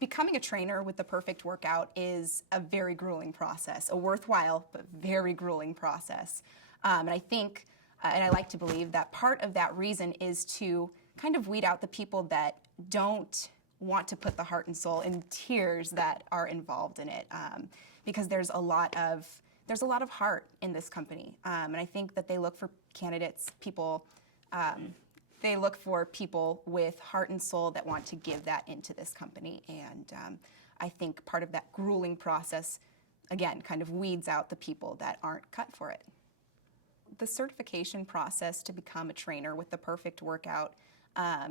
Becoming a trainer with the perfect workout is a very grueling process, a worthwhile but very grueling process. And I think, and I like to believe that part of that reason is to kind of weed out the people that don't want to put the heart and soul and tears that are involved in it, because there's a lot of heart in this company, and I think that they look for candidates, people. They look for people with heart and soul that want to give that into this company, and I think part of that grueling process, again, kind of weeds out the people that aren't cut for it. The certification process to become a trainer with the perfect workout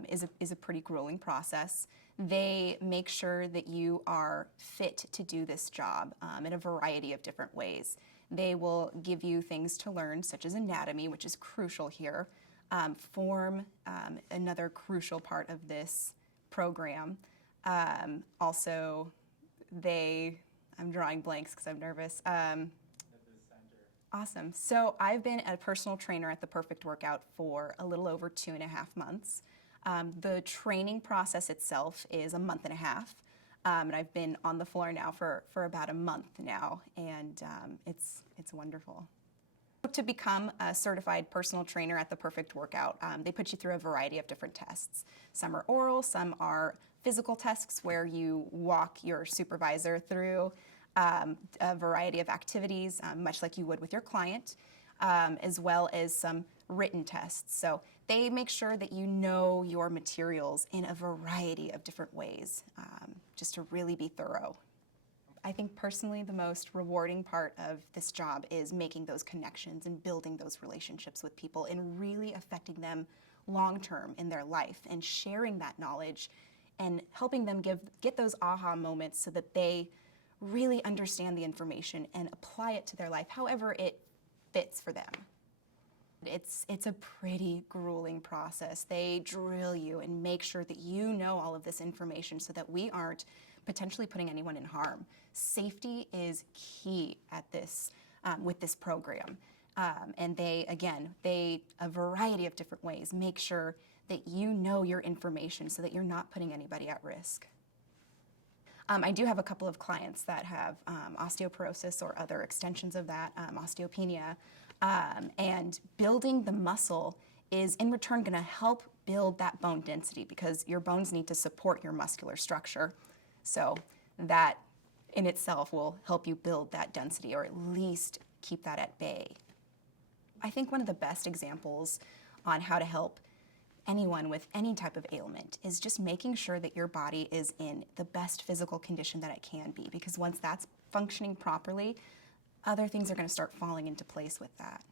is a pretty grueling process. They make sure that you are fit to do this job in a variety of different ways. They will give you things to learn, such as anatomy, which is crucial here. Form, another crucial part of this program. Also, I'm drawing blanks because I'm nervous. Awesome. So I've been a personal trainer at the Perfect Workout for a little over 2.5 months. The training process itself is a month and a half. And I've been on the floor now for about a month now, and it's wonderful. To become a certified personal trainer at the Perfect Workout, they put you through a variety of different tests. Some are oral, some are physical tests where you walk your supervisor through a variety of activities, much like you would with your client, as well as some written tests. So they make sure that you know your materials in a variety of different ways, just to really be thorough. I think personally the most rewarding part of this job is making those connections and building those relationships with people and really affecting them long-term in their life and sharing that knowledge and helping them get those aha moments so that they really understand the information and apply it to their life however it fits for them. It's a pretty grueling process. They drill you and make sure that you know all of this information so that we aren't potentially putting anyone in harm. Safety is key at this, with this program. And they, a variety of different ways, make sure that you know your information so that you're not putting anybody at risk. I do have a couple of clients that have osteoporosis or other extensions of that, osteopenia, and building the muscle is in return going to help build that bone density because your bones need to support your muscular structure. So that in itself will help you build that density or at least keep that at bay. I think one of the best examples on how to help anyone with any type of ailment is just making sure that your body is in the best physical condition that it can be, because once that's functioning properly, other things are going to start falling into place with that.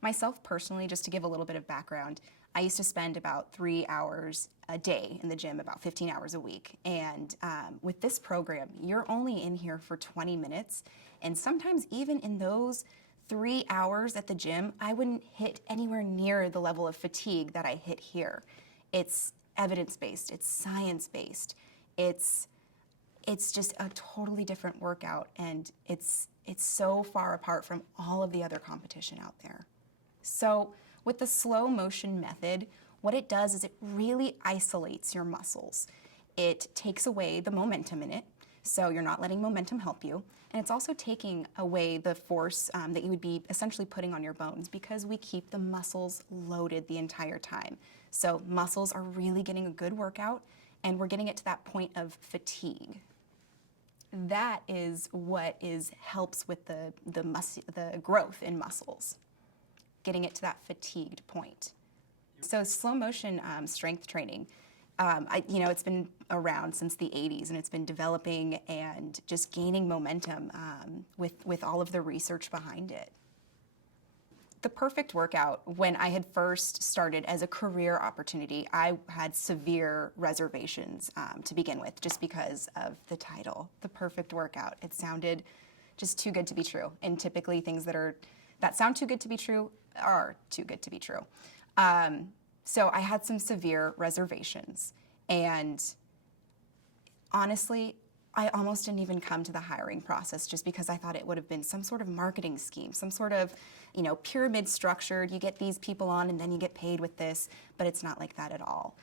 Myself personally, just to give a little bit of background, I used to spend about 3 hours a day in the gym, about 15 hours a week. And with this program, you're only in here for 20 minutes. And sometimes even in those 3 hours at the gym, I wouldn't hit anywhere near the level of fatigue that I hit here. It's evidence-based, it's science-based, it's just a totally different workout, and it's so far apart from all of the other competition out there. So with the slow motion method, what it does is it really isolates your muscles. It takes away the momentum in it, so you're not letting momentum help you. And it's also taking away the force that you would be essentially putting on your bones because we keep the muscles loaded the entire time. So muscles are really getting a good workout and we're getting it to that point of fatigue. That is what helps with the growth in muscles, getting it to that fatigued point. So slow motion strength training, it's been around since the 80s and it's been developing and just gaining momentum with all of the research behind it. The Perfect Workout, when I had first started as a career opportunity, I had severe reservations to begin with just because of the title, The Perfect Workout. It sounded just too good to be true, and typically things that sound too good to be true are too good to be true. So I had some severe reservations, and honestly, I almost didn't even come to the hiring process just because I thought it would have been some sort of marketing scheme, some sort of, pyramid structured, you get these people on and then you get paid with this, but it's not like that at all.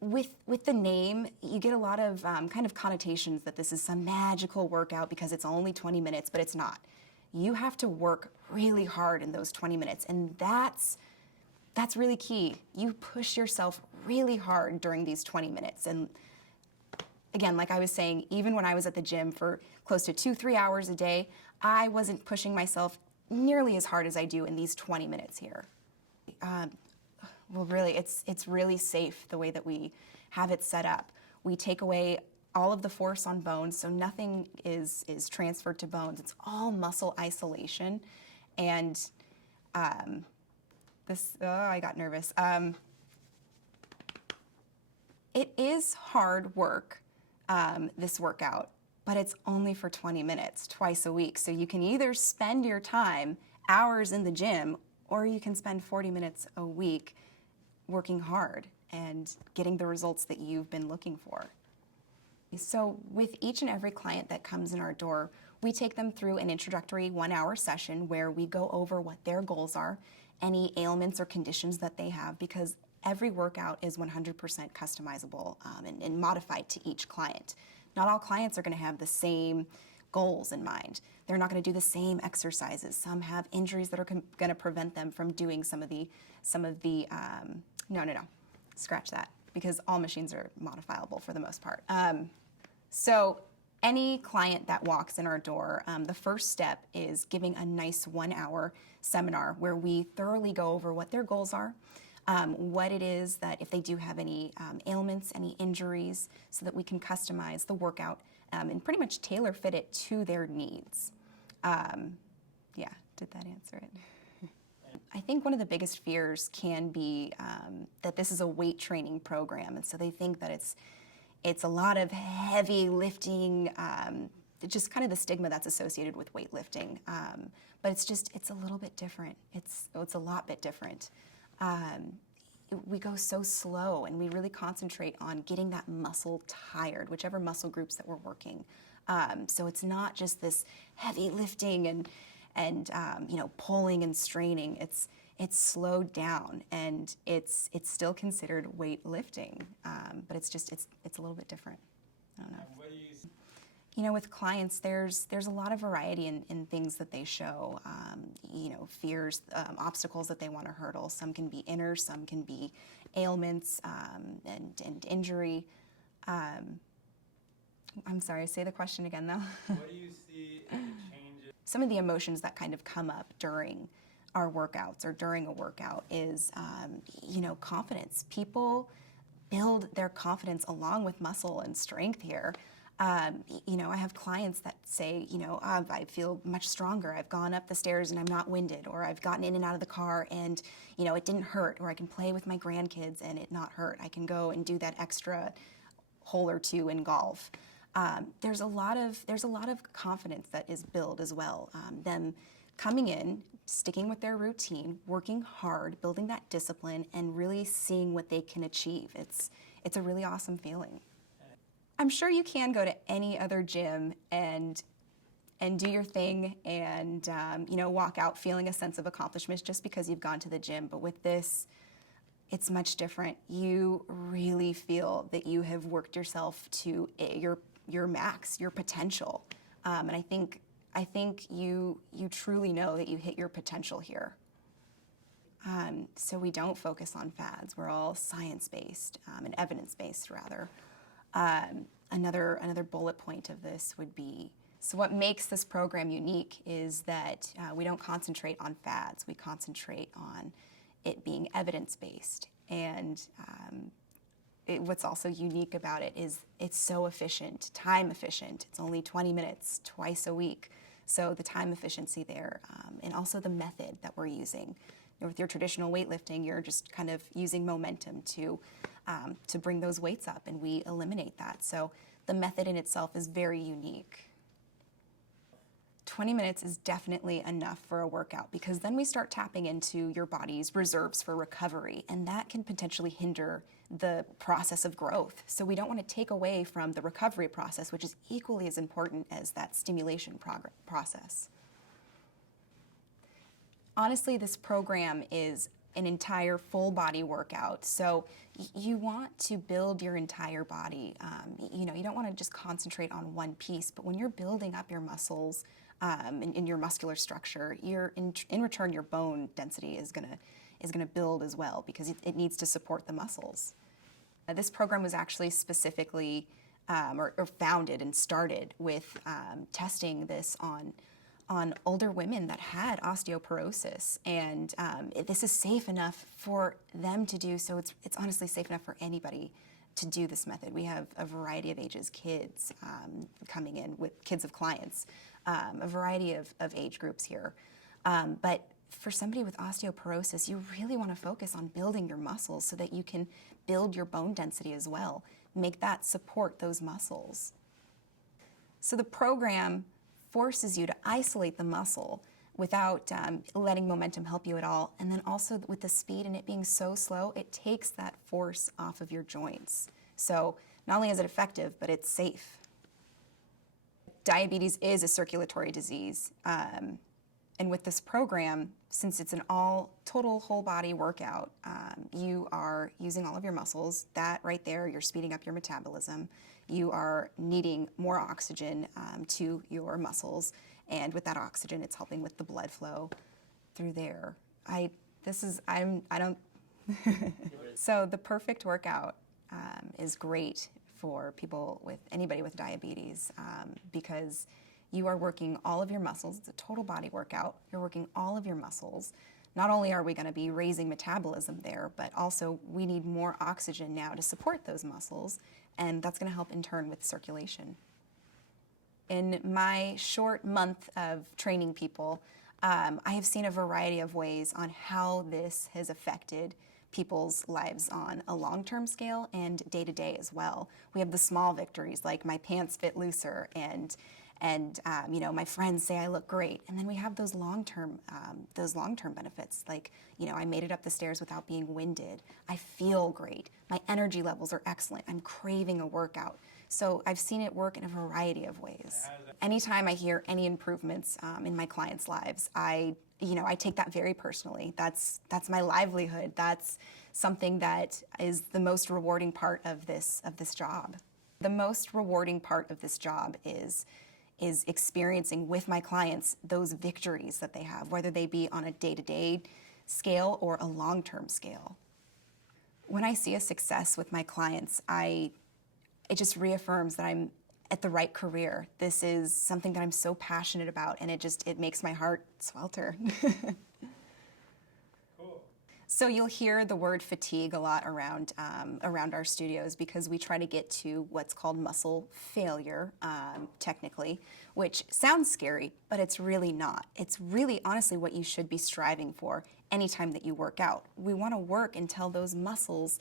with the name, you get a lot of kind of connotations that this is some magical workout because it's only 20 minutes, but it's not. You have to work really hard in those 20 minutes, and that's really key. You push yourself really hard during these 20 minutes. And again, like I was saying, even when I was at the gym for close to 2-3 hours a day, I wasn't pushing myself nearly as hard as I do in these 20 minutes here. Well, really, it's really safe the way that we have it set up. We take away all of the force on bones, so nothing is transferred to bones. It's all muscle isolation. And I got nervous. It is hard work, this workout, but it's only for 20 minutes, twice a week. So you can either spend your time hours in the gym, or you can spend 40 minutes a week working hard and getting the results that you've been looking for. So with each and every client that comes in our door, we take them through an introductory 1-hour session where we go over what their goals are, any ailments or conditions that they have, because every workout is 100% customizable and modified to each client. Not all clients are going to have the same goals in mind. They're not going to do the same exercises. Some have injuries that are going to prevent them from doing some of the no, scratch that, because all machines are modifiable for the most part. So any client that walks in our door, the first step is giving a nice 1-hour seminar where we thoroughly go over what their goals are, what it is that if they do have any ailments, any injuries, so that we can customize the workout and pretty much tailor fit it to their needs. Yeah, did that answer it? I think one of the biggest fears can be that this is a weight training program, and so they think that it's a lot of heavy lifting, just kind of the stigma that's associated with weightlifting. But it's a little bit different. It's a lot bit different. We go so slow, and we really concentrate on getting that muscle tired, whichever muscle groups that we're working. So it's not just this heavy lifting and pulling and straining. It's slowed down, and it's still considered weightlifting, but it's a little bit different. I don't know. What do you see? With clients, there's a lot of variety in things that they show. Fears, obstacles that they want to hurdle. Some can be inner, some can be ailments and injury. I'm sorry, say the question again, though. What do you see as the changes? Some of the emotions that kind of come up during our workouts or during a workout is, confidence. People build their confidence along with muscle and strength here. I have clients that say, I feel much stronger. I've gone up the stairs and I'm not winded, or I've gotten in and out of the car and, it didn't hurt, or I can play with my grandkids and it not hurt. I can go and do that extra hole or two in golf. There's a lot of confidence that is built as well. Them coming in, sticking with their routine, working hard, building that discipline, and really seeing what they can achieve. It's a really awesome feeling. I'm sure you can go to any other gym and do your thing and walk out feeling a sense of accomplishment just because you've gone to the gym. But with this, it's much different. You really feel that you have worked yourself to your max, your potential, and I think you truly know that you hit your potential here. So we don't focus on fads. We're all science-based and evidence-based, rather. Another bullet point of this would be, so what makes this program unique is that we don't concentrate on fads. We concentrate on it being evidence-based. And what's also unique about it is it's so efficient, time efficient. It's only 20 minutes twice a week. So the time efficiency there, and also the method that we're using. With your traditional weightlifting, you're just kind of using momentum to bring those weights up, and we eliminate that. So the method in itself is very unique. 20 minutes is definitely enough for a workout, because then we start tapping into your body's reserves for recovery, and that can potentially hinder the process of growth. So we don't want to take away from the recovery process, which is equally as important as that stimulation process. Honestly, this program is an entire full body workout. So you want to build your entire body. You know, you don't want to just concentrate on one piece, but when you're building up your muscles in your muscular structure, in return, your bone density is gonna build as well because it needs to support the muscles. This program was actually specifically or founded and started with testing this on older women that had osteoporosis, and this is safe enough for them to do. So it's honestly safe enough for anybody to do this method. We have a variety of ages, kids coming in with kids of clients, a variety of age groups here. But for somebody with osteoporosis, you really want to focus on building your muscles so that you can build your bone density as well. Make that support those muscles. So the program forces you to isolate the muscle without letting momentum help you at all. And then also with the speed and it being so slow, it takes that force off of your joints. So not only is it effective, but it's safe. Diabetes is a circulatory disease. And with this program, since it's an total whole body workout, you are using all of your muscles. That right there, you're speeding up your metabolism. You are needing more oxygen to your muscles. And with that oxygen, it's helping with the blood flow through there. So the perfect workout is great for anybody with diabetes because you are working all of your muscles. It's a total body workout. You're working all of your muscles. Not only are we going to be raising metabolism there, but also we need more oxygen now to support those muscles, and that's going to help in turn with circulation. In my short month of training people, I have seen a variety of ways on how this has affected people's lives on a long-term scale and day-to-day as well. We have the small victories like my pants fit looser and you know, my friends say I look great. And then we have those long-term benefits, like, you know, I made it up the stairs without being winded. I feel great. My energy levels are excellent. I'm craving a workout. So I've seen it work in a variety of ways. Anytime I hear any improvements in my clients' lives, I take that very personally. That's my livelihood. That's something that is the most rewarding part of this job. The most rewarding part of this job is experiencing with my clients those victories that they have, whether they be on a day-to-day scale or a long-term scale. When I see a success with my clients, it just reaffirms that I'm at the right career. This is something that I'm so passionate about, and it makes my heart swelter. Cool. So you'll hear the word fatigue a lot around our studios because we try to get to what's called muscle failure, technically, which sounds scary, but it's really not. It's really honestly what you should be striving for anytime that you work out. We want to work until those muscles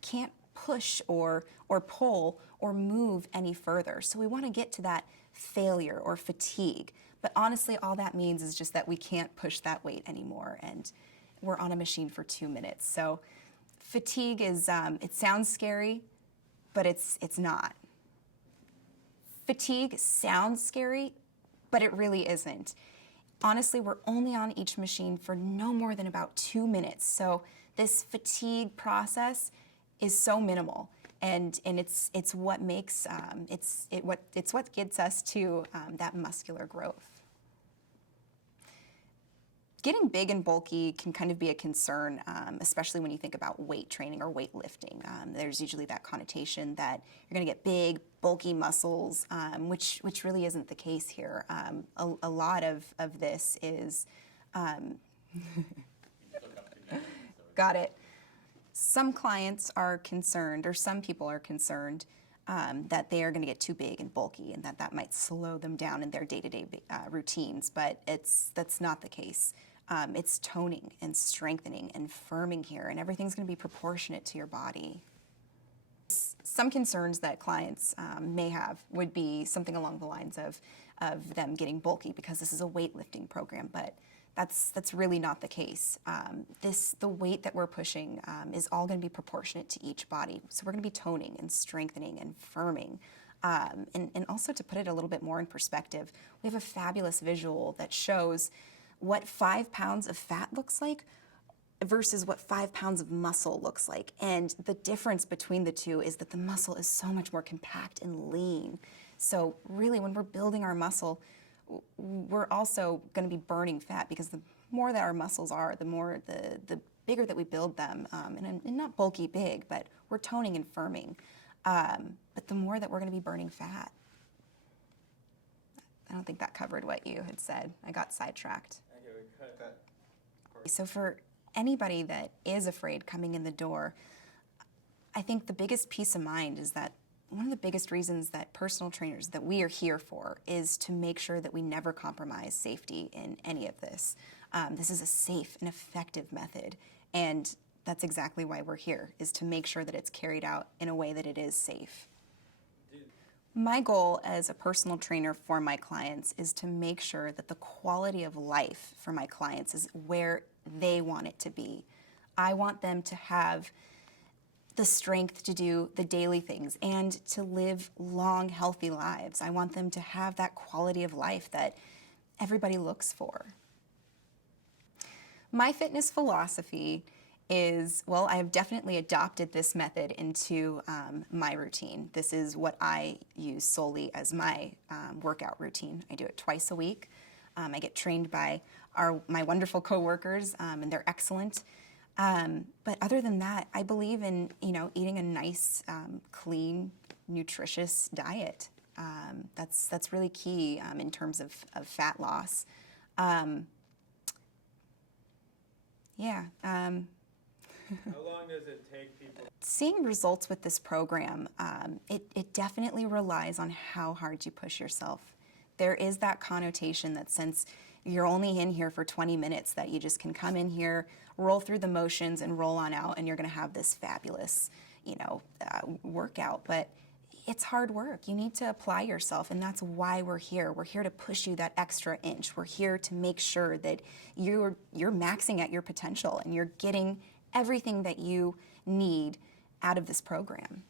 can't push or pull or move any further. So we want to get to that failure or fatigue. But honestly, all that means is just that we can't push that weight anymore, and we're on a machine for 2 minutes. So fatigue is, it sounds scary, but it's not. Fatigue sounds scary, but it really isn't. Honestly, we're only on each machine for no more than about 2 minutes. So this fatigue process is so minimal, and it's what makes it's what gets us to that muscular growth. Getting big and bulky can kind of be a concern, especially when you think about weight training or weightlifting. There's usually that connotation that you're going to get big, bulky muscles, which really isn't the case here. A lot of this is got it. Some clients are concerned, or some people are concerned, that they are going to get too big and bulky and that might slow them down in their day-to-day routines, but that's not the case. It's toning and strengthening and firming here, and everything's going to be proportionate to your body. Some concerns that clients may have would be something along the lines of them getting bulky because this is a weightlifting program, but that's really not the case. The weight that we're pushing is all going to be proportionate to each body. So we're going to be toning and strengthening and firming. And also, to put it a little bit more in perspective, we have a fabulous visual that shows what 5 pounds of fat looks like versus what 5 pounds of muscle looks like. And the difference between the two is that the muscle is so much more compact and lean. So really, when we're building our muscle, we're also going to be burning fat, because the more that our muscles are, the more the bigger that we build them, and not bulky big, but we're toning and firming. But the more that we're going to be burning fat. I don't think that covered what you had said. I got sidetracked. Okay, we cut that part. So for anybody that is afraid coming in the door, I think the biggest peace of mind is that one of the biggest reasons that personal trainers, that we are here for, is to make sure that we never compromise safety in any of this. This is a safe and effective method, and that's exactly why we're here, is to make sure that it's carried out in a way that it is safe. My goal as a personal trainer for my clients is to make sure that the quality of life for my clients is where they want it to be. I want them to have the strength to do the daily things and to live long, healthy lives. I want them to have that quality of life that everybody looks for. My fitness philosophy is, well, I have definitely adopted this method into my routine. This is what I use solely as my workout routine. I do it twice a week. I get trained by my wonderful coworkers, and they're excellent. But other than that, I believe in eating a nice, clean, nutritious diet. That's really key in terms of fat loss. How long does it take people? Seeing results with this program, it definitely relies on how hard you push yourself. There is that connotation that since you're only in here for 20 minutes, that you just can come in here, roll through the motions, and roll on out, and you're going to have this fabulous, workout. But it's hard work. You need to apply yourself, and that's why we're here. We're here to push you that extra inch. We're here to make sure that you're maxing at your potential and you're getting everything that you need out of this program.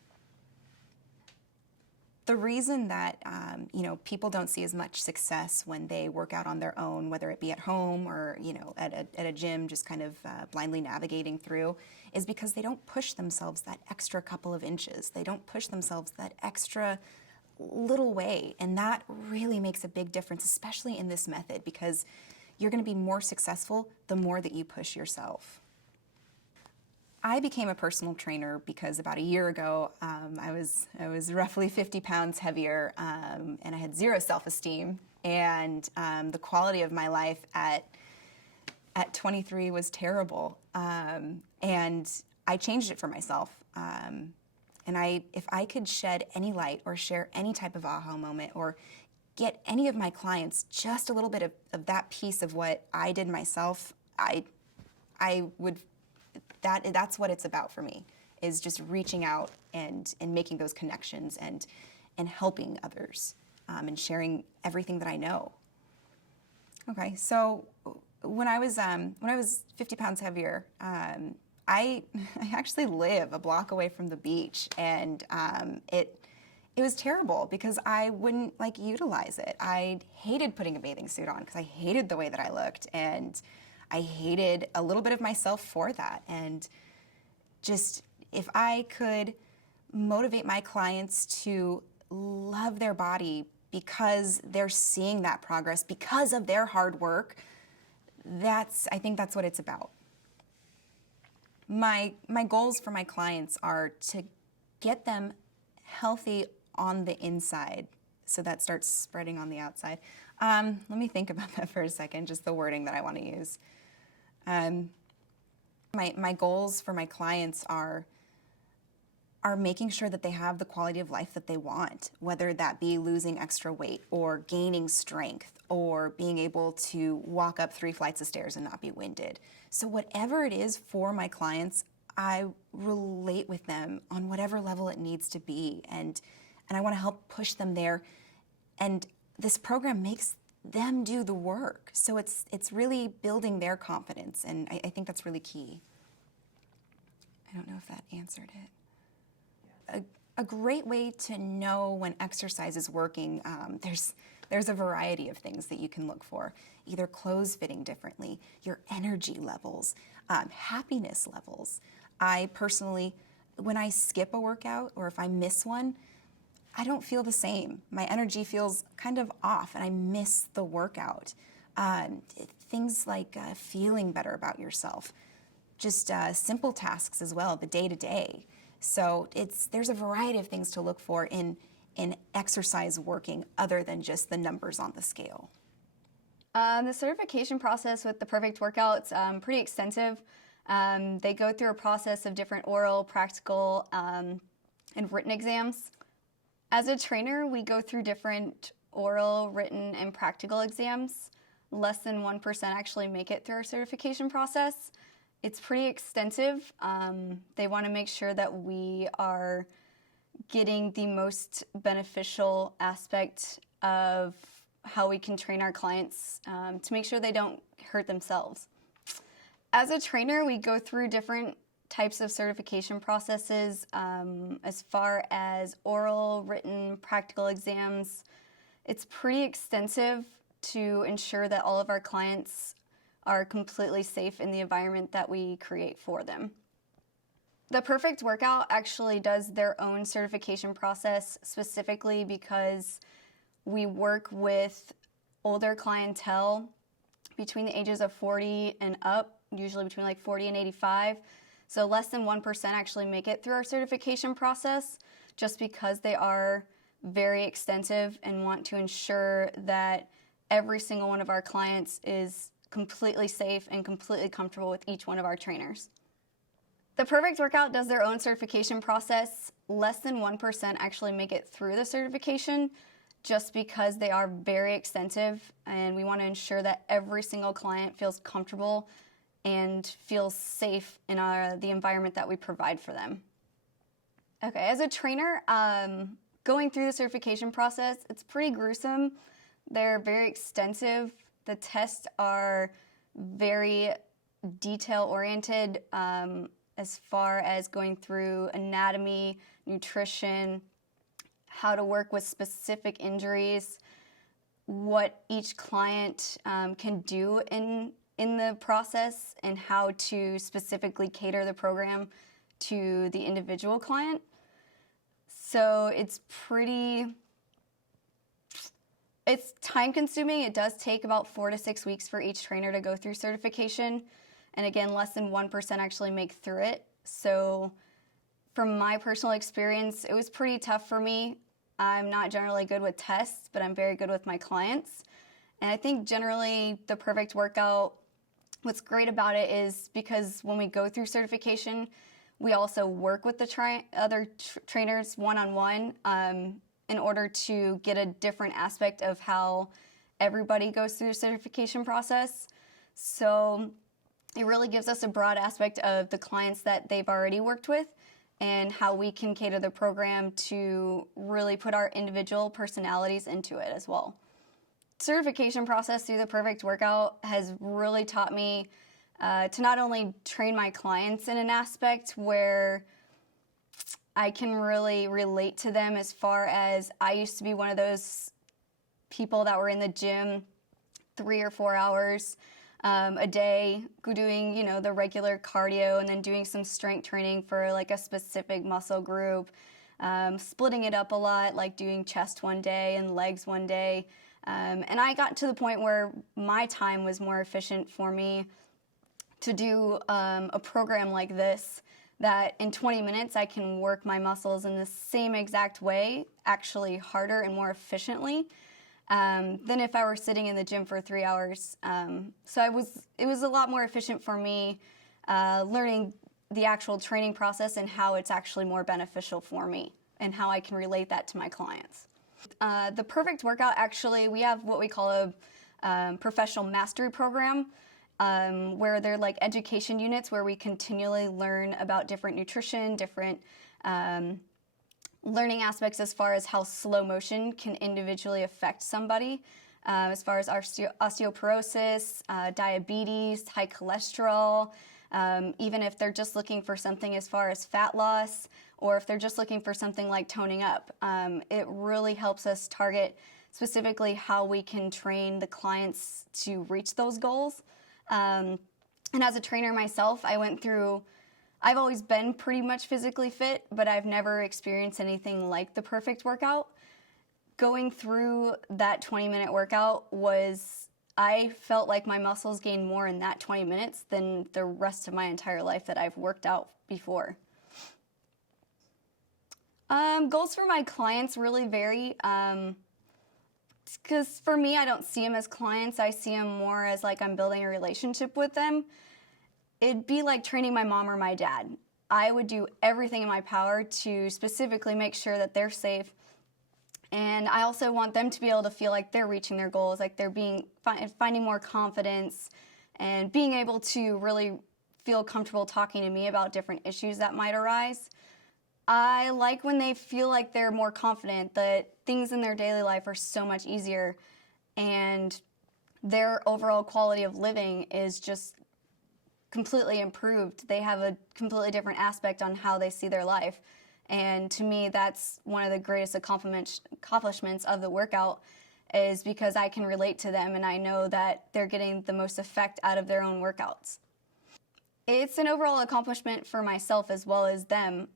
The reason that people don't see as much success when they work out on their own, whether it be at home or at a gym, just kind of blindly navigating through, is because they don't push themselves that extra couple of inches. They don't push themselves that extra little way, and that really makes a big difference, especially in this method, because you're going to be more successful the more that you push yourself. I became a personal trainer because about a year ago, I was roughly 50 pounds heavier, and I had zero self-esteem, and the quality of my life at 23 was terrible, and I changed it for myself. And if I could shed any light or share any type of aha moment or get any of my clients just a little bit of that piece of what I did myself, I would. That's what it's about for me, is just reaching out and making those connections and helping others, and sharing everything that I know. Okay, so when I was 50 pounds heavier, I actually live a block away from the beach, and it was terrible because I wouldn't utilize it. I hated putting a bathing suit on because I hated the way that I looked, and I hated a little bit of myself for that. And just, if I could motivate my clients to love their body because they're seeing that progress because of their hard work, I think that's what it's about. My goals for my clients are to get them healthy on the inside, so that starts spreading on the outside. Let me think about that for a second, just the wording that I want to use. My goals for my clients are making sure that they have the quality of life that they want, whether that be losing extra weight or gaining strength or being able to walk up 3 flights of stairs and not be winded. So whatever it is for my clients, I relate with them on whatever level it needs to be, and I want to help push them there. And this program makes them do the work. So it's really building their confidence, and I think that's really key. I don't know if that answered it. a great way to know when exercise is working, there's a variety of things that you can look for. Either clothes fitting differently, your energy levels, happiness levels. I personally, when I skip a workout or if I miss one, I don't feel the same. My energy feels kind of off and I miss the workout. Things like feeling better about yourself, just simple tasks as well, the day-to-day. So there's a variety of things to look for in exercise working other than just the numbers on the scale. The certification process with the Perfect Workout's pretty extensive. They go through a process of different oral, practical, and written exams. As a trainer, we go through different oral, written, and practical exams. Less than 1% actually make it through our certification process. It's pretty extensive. They want to make sure that we are getting the most beneficial aspect of how we can train our clients to make sure they don't hurt themselves. As a trainer, we go through different types of certification processes as far as oral, written, practical exams. It's pretty extensive to ensure that all of our clients are completely safe in the environment that we create for them. The Perfect Workout actually does their own certification process specifically because we work with older clientele between the ages of 40 and up, usually between like 40 and 85. So less than 1% actually make it through our certification process just because they are very extensive and want to ensure that every single one of our clients is completely safe and completely comfortable with each one of our trainers. The Perfect Workout does their own certification process. Less than 1% actually make it through the certification just because they are very extensive, and we want to ensure that every single client feels comfortable and feels safe in the environment that we provide for them. Okay, as a trainer, going through the certification process, it's pretty gruesome. They're very extensive. The tests are very detail-oriented as far as going through anatomy, nutrition, how to work with specific injuries, what each client can do in the process, and how to specifically cater the program to the individual client. So it's time consuming. It does take about 4 to 6 weeks for each trainer to go through certification. And again, less than 1% actually make through it. So from my personal experience, it was pretty tough for me. I'm not generally good with tests, but I'm very good with my clients. And I think generally the Perfect Workout, what's great about it is because when we go through certification, we also work with the other trainers one-on-one in order to get a different aspect of how everybody goes through the certification process. So it really gives us a broad aspect of the clients that they've already worked with and how we can cater the program to really put our individual personalities into it as well. Certification process through the Perfect Workout has really taught me to not only train my clients in an aspect where I can really relate to them, as far as I used to be one of those people that were in the gym 3 or 4 hours a day, doing, the regular cardio and then doing some strength training for like a specific muscle group, splitting it up a lot, like doing chest one day and legs one day. And I got to the point where my time was more efficient for me to do a program like this, that in 20 minutes I can work my muscles in the same exact way, actually harder and more efficiently, than if I were sitting in the gym for 3 hours. So it was a lot more efficient for me learning the actual training process and how it's actually more beneficial for me and how I can relate that to my clients. The Perfect Workout, actually, we have what we call a professional mastery program, where they're like education units where we continually learn about different nutrition, different learning aspects as far as how slow motion can individually affect somebody, as far as osteoporosis, diabetes, high cholesterol, even if they're just looking for something as far as fat loss, or if they're just looking for something like toning up. It really helps us target specifically how we can train the clients to reach those goals. And as a trainer myself, I've always been pretty much physically fit, but I've never experienced anything like the perfect workout. Going through that 20-minute workout I felt like my muscles gained more in that 20 minutes than the rest of my entire life that I've worked out before. Goals for my clients really vary. Because for me, I don't see them as clients. I see them more as like I'm building a relationship with them. It'd be like training my mom or my dad. I would do everything in my power to specifically make sure that they're safe. And I also want them to be able to feel like they're reaching their goals, like they're finding more confidence and being able to really feel comfortable talking to me about different issues that might arise. I like when they feel like they're more confident, that things in their daily life are so much easier and their overall quality of living is just completely improved. They have a completely different aspect on how they see their life. And to me, that's one of the greatest accomplishments of the workout, is because I can relate to them and I know that they're getting the most effect out of their own workouts. It's an overall accomplishment for myself as well as them,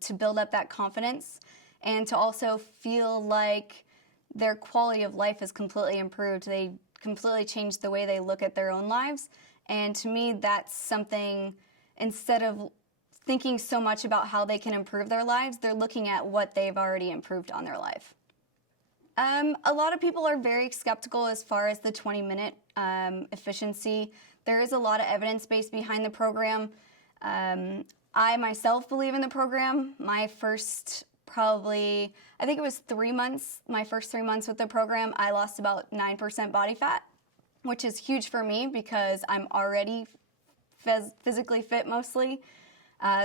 to build up that confidence and to also feel like their quality of life is completely improved. They completely changed the way they look at their own lives. And to me, that's something, instead of thinking so much about how they can improve their lives, they're looking at what they've already improved on their life. A lot of people are very skeptical as far as the 20-minute efficiency. There is a lot of evidence base behind the program. I myself believe in the program. My first I think it was 3 months, my first 3 months with the program, I lost about 9% body fat, which is huge for me because I'm already physically fit mostly.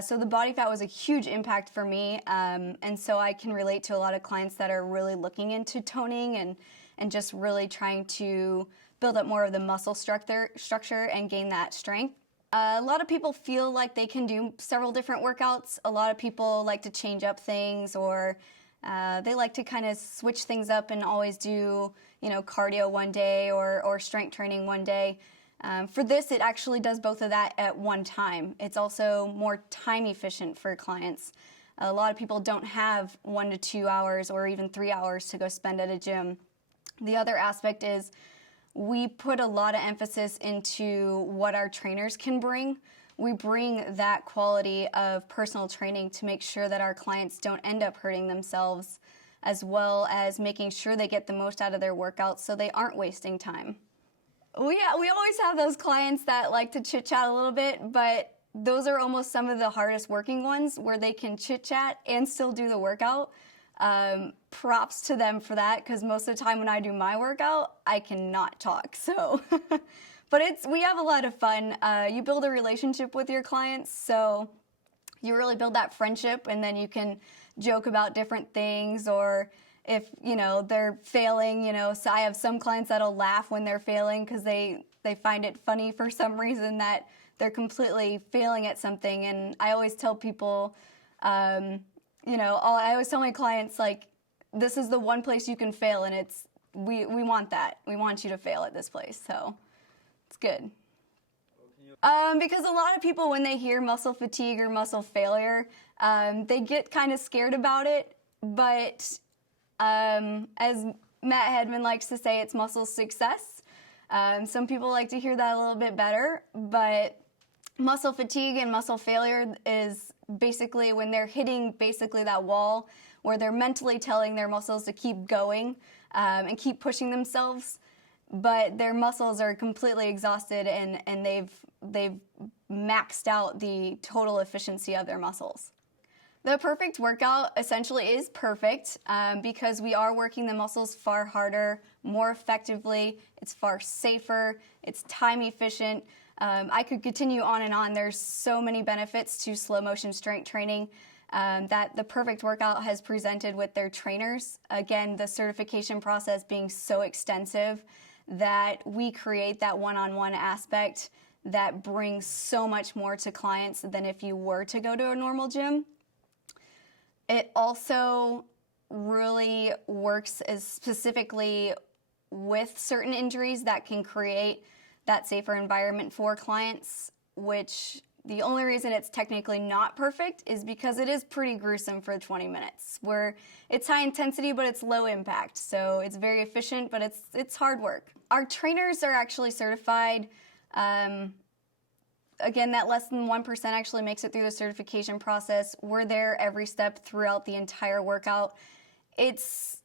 So the body fat was a huge impact for me, and so I can relate to a lot of clients that are really looking into toning and just really trying to build up more of the muscle structure and gain that strength. A lot of people feel like they can do several different workouts. A lot of people like to change up things, or they like to kind of switch things up and always do, cardio one day or strength training one day. For this, it actually does both of that at one time. It's also more time efficient for clients. A lot of people don't have 1 to 2 hours or even 3 hours to go spend at a gym. The other aspect is we put a lot of emphasis into what our trainers can bring. We bring that quality of personal training to make sure that our clients don't end up hurting themselves, as well as making sure they get the most out of their workouts so they aren't wasting time. We always have those clients that like to chit-chat a little bit, but those are almost some of the hardest working ones, where they can chit-chat and still do the workout. Props to them for that, because most of the time when I do my workout, I cannot talk. So, but we have a lot of fun. You build a relationship with your clients, so you really build that friendship, and then you can joke about different things, or if, they're failing, so I have some clients that'll laugh when they're failing because they find it funny for some reason that they're completely failing at something. And I always tell people, I always tell my clients, like, this is the one place you can fail, and we want that. We want you to fail at this place, so it's good. Because a lot of people, when they hear muscle fatigue or muscle failure, they get kind of scared about it, but as Matt Hedman likes to say, it's muscle success. Some people like to hear that a little bit better, but muscle fatigue and muscle failure is basically when they're hitting basically that wall where they're mentally telling their muscles to keep going and keep pushing themselves, but their muscles are completely exhausted and they've maxed out the total efficiency of their muscles. The perfect workout essentially is perfect because we are working the muscles far harder, more effectively. It's far safer. It's time efficient. I could continue on and on. There's so many benefits to slow motion strength training that the perfect workout has presented with their trainers. Again, the certification process being so extensive that we create that one-on-one aspect that brings so much more to clients than if you were to go to a normal gym. It also really works as specifically with certain injuries that can create that safer environment for clients, which the only reason it's technically not perfect is because it is pretty gruesome for 20 minutes, where it's high intensity, but it's low impact. So it's very efficient, but it's hard work. Our trainers are actually certified. Again, that less than 1% actually makes it through the certification process. We're there every step throughout the entire workout. It's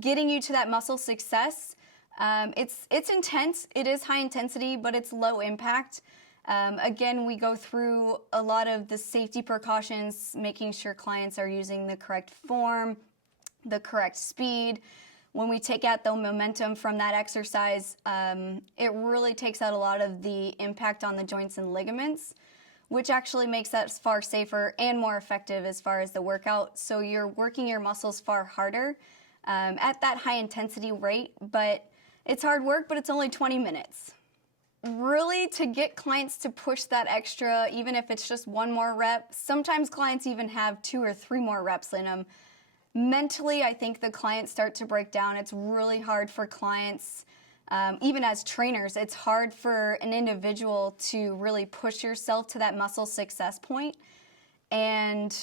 getting you to that muscle success. It's intense. It is high intensity, but it's low impact. Again, we go through a lot of the safety precautions, making sure clients are using the correct form, the correct speed. When we take out the momentum from that exercise, it really takes out a lot of the impact on the joints and ligaments, which actually makes that far safer and more effective as far as the workout. So you're working your muscles far harder at that high intensity rate, but it's hard work, but it's only 20 minutes. Really, to get clients to push that extra, even if it's just one more rep, sometimes clients even have 2 or 3 more reps in them. Mentally, I think the clients start to break down. It's really hard for clients, even as trainers, it's hard for an individual to really push yourself to that muscle success point. And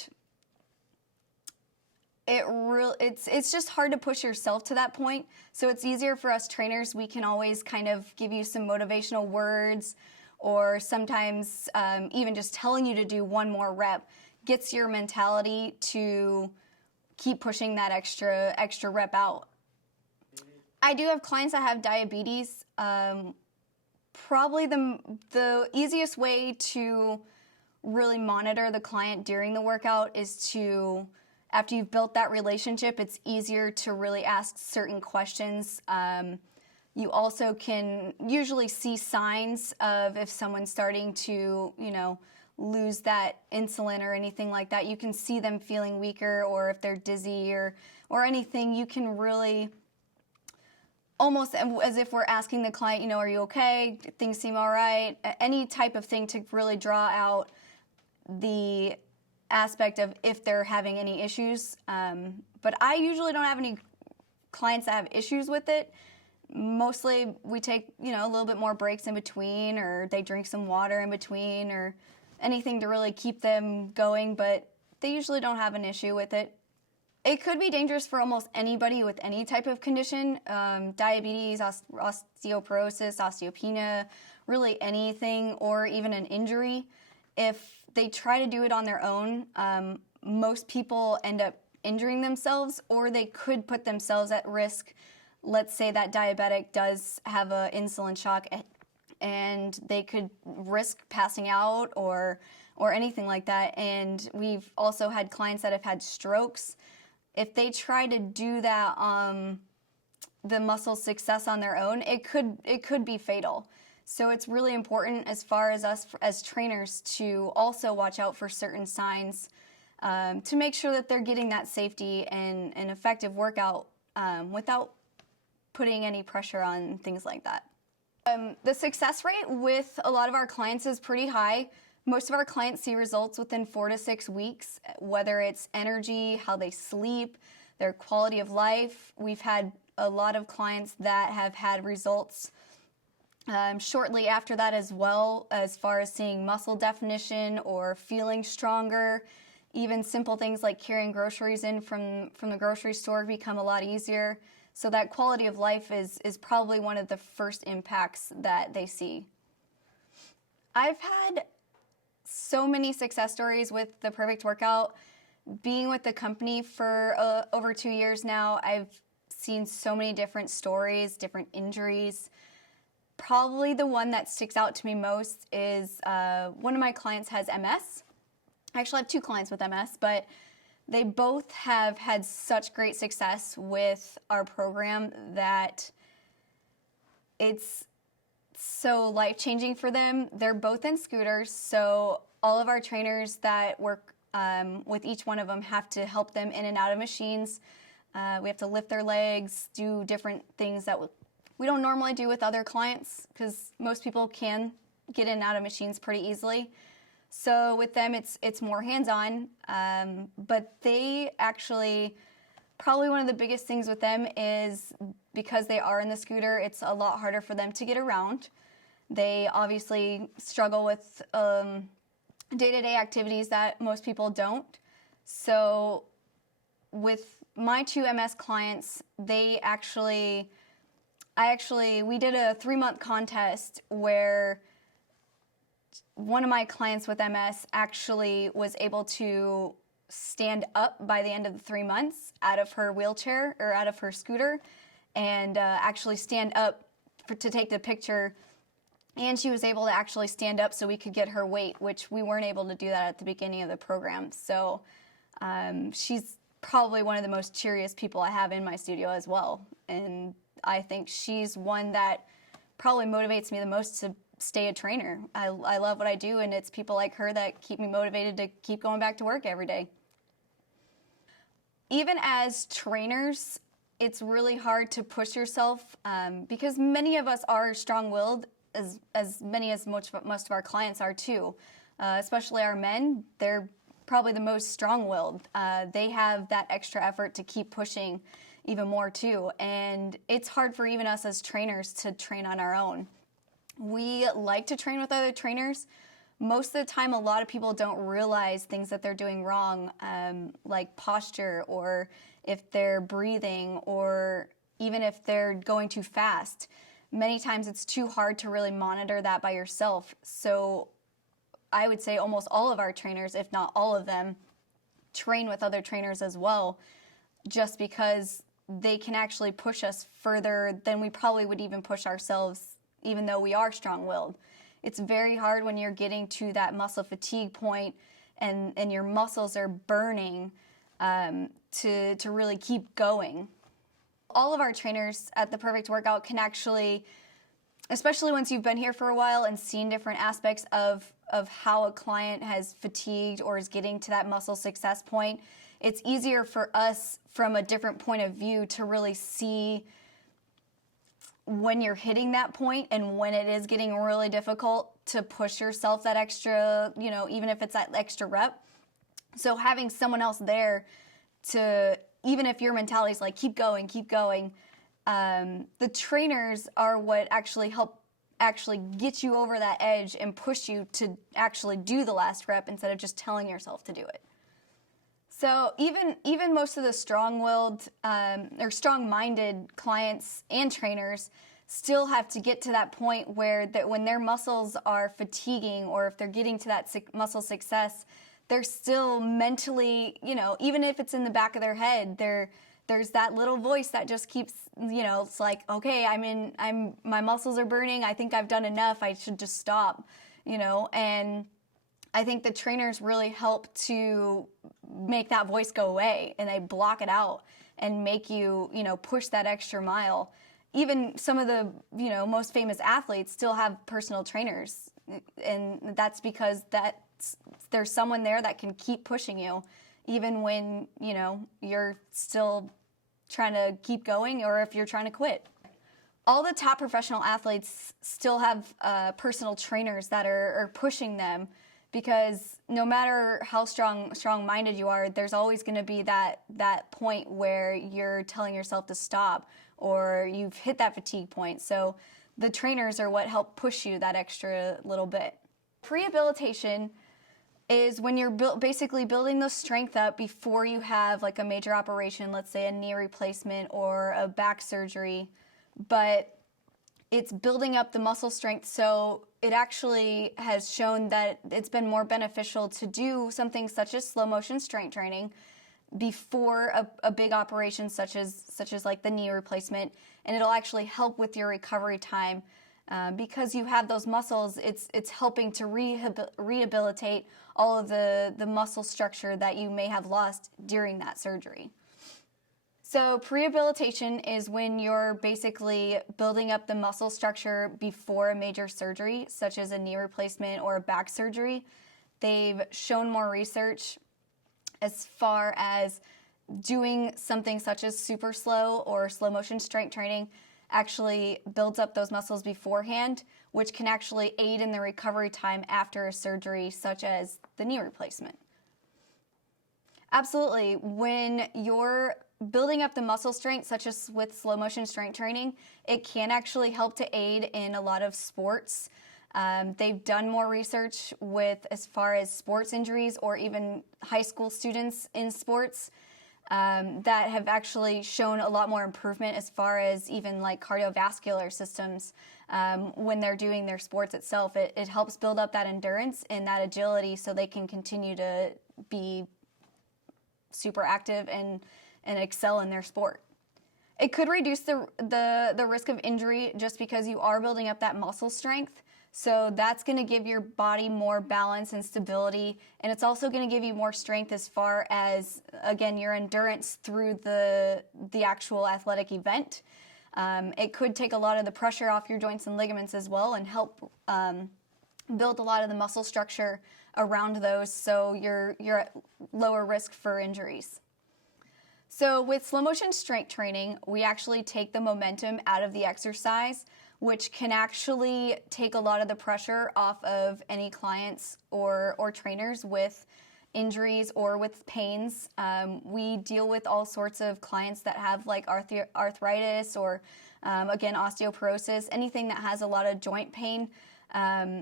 it's just hard to push yourself to that point. So it's easier for us trainers. We can always kind of give you some motivational words, or sometimes even just telling you to do one more rep gets your mentality to keep pushing that extra rep out. I do have clients that have diabetes. Probably the easiest way to really monitor the client during the workout is to, after you've built that relationship, it's easier to really ask certain questions. You also can usually see signs of if someone's starting to, lose that insulin or anything like that. You can see them feeling weaker, or if they're dizzy or anything. You can really, almost as if we're asking the client, are you okay? Things seem all right? Any type of thing to really draw out the aspect of if they're having any issues. But I usually don't have any clients that have issues with it. Mostly we take, a little bit more breaks in between, or they drink some water in between, or anything to really keep them going, but they usually don't have an issue with it. It could be dangerous for almost anybody with any type of condition, diabetes, osteoporosis, osteopenia, really anything, or even an injury. If they try to do it on their own, most people end up injuring themselves, or they could put themselves at risk. Let's say that diabetic does have an insulin shock, and they could risk passing out or anything like that. And we've also had clients that have had strokes. If they try to do that the muscle success on their own, it could be fatal. So it's really important, as far as us as trainers, to also watch out for certain signs to make sure that they're getting that safety and an effective workout without putting any pressure on things like that. The success rate with a lot of our clients is pretty high. Most of our clients see results within 4 to 6 weeks, whether it's energy, how they sleep, their quality of life. We've had a lot of clients that have had results shortly after that as well, as far as seeing muscle definition or feeling stronger. Even simple things like carrying groceries in from the grocery store become a lot easier. So that quality of life is probably one of the first impacts that they see. I've had so many success stories with the Perfect Workout. Being with the company for over 2 years now, I've seen so many different stories, different injuries. Probably the one that sticks out to me most is one of my clients has MS. I actually have 2 clients with MS, but they both have had such great success with our program that it's so life-changing for them. They're both in scooters, so all of our trainers that work with each one of them have to help them in and out of machines. We have to lift their legs, do different things that we don't normally do with other clients, because most people can get in and out of machines pretty easily. So with them, it's more hands-on, but they actually, probably one of the biggest things with them is because they are in the scooter, it's a lot harder for them to get around. They obviously struggle with day-to-day activities that most people don't. So with my two MS clients, we did a 3-month contest where one of my clients with MS actually was able to stand up by the end of the 3 months out of her wheelchair or out of her scooter and actually stand up to take the picture. And she was able to actually stand up so we could get her weight, which we weren't able to do that at the beginning of the program. So she's probably one of the most cheeriest people I have in my studio as well. And I think she's one that probably motivates me the most to stay a trainer. I love what I do, and it's people like her that keep me motivated to keep going back to work every day. Even as trainers, it's really hard to push yourself because many of us are strong-willed, as most of our clients are too, especially our men. They're probably the most strong-willed. They have that extra effort to keep pushing even more too, and it's hard for even us as trainers to train on our own. We like to train with other trainers. Most of the time, a lot of people don't realize things that they're doing wrong, like posture, or if they're breathing, or even if they're going too fast. Many times it's too hard to really monitor that by yourself. So I would say almost all of our trainers, if not all of them, train with other trainers as well, just because they can actually push us further than we probably would even push ourselves, even though we are strong-willed. It's very hard when you're getting to that muscle fatigue point and your muscles are burning to really keep going. All of our trainers at The Perfect Workout can actually, especially once you've been here for a while and seen different aspects of how a client has fatigued or is getting to that muscle success point, it's easier for us from a different point of view to really see when you're hitting that point and when it is getting really difficult to push yourself that extra, even if it's that extra rep. So having someone else there to, even if your mentality is like, keep going, the trainers are what actually help get you over that edge and push you to actually do the last rep instead of just telling yourself to do it. So even most of the strong-willed or strong-minded clients and trainers still have to get to that point where when their muscles are fatiguing or if they're getting to that muscle success, they're still mentally, even if it's in the back of their head, there's that little voice that just keeps, it's like, okay, my muscles are burning. I think I've done enough. I should just stop, and I think the trainers really help to make that voice go away, and they block it out and make you, push that extra mile. Even some of the, most famous athletes still have personal trainers, and that's because there's someone there that can keep pushing you, even when, you're still trying to keep going or if you're trying to quit. All the top professional athletes still have personal trainers that are pushing them, because no matter how strong-minded you are, there's always going to be that point where you're telling yourself to stop or you've hit that fatigue point. So the trainers are what help push you that extra little bit. Rehabilitation is when you're basically building the strength up before you have like a major operation, let's say a knee replacement or a back surgery, but it's building up the muscle strength. So it actually has shown that it's been more beneficial to do something such as slow motion strength training before a big operation such as like the knee replacement, and it'll actually help with your recovery time because you have those muscles. It's helping to rehabilitate all of the muscle structure that you may have lost during that surgery. So prehabilitation is when you're basically building up the muscle structure before a major surgery, such as a knee replacement or a back surgery. They've shown more research as far as doing something such as super slow or slow motion strength training actually builds up those muscles beforehand, which can actually aid in the recovery time after a surgery, such as the knee replacement. Absolutely. When you're building up the muscle strength, such as with slow motion strength training, it can actually help to aid in a lot of sports. They've done more research with as far as sports injuries or even high school students in sports that have actually shown a lot more improvement as far as even like cardiovascular systems when they're doing their sports itself. It helps build up that endurance and that agility so they can continue to be super active and excel in their sport. It could reduce the risk of injury just because you are building up that muscle strength. So that's going to give your body more balance and stability, and it's also going to give you more strength as far as, again, your endurance through the actual athletic event. It could take a lot of the pressure off your joints and ligaments as well and help build a lot of the muscle structure around those so you're at lower risk for injuries. So with slow motion strength training, we actually take the momentum out of the exercise, which can actually take a lot of the pressure off of any clients or trainers with injuries or with pains. We deal with all sorts of clients that have like arthritis or, again, osteoporosis, anything that has a lot of joint pain.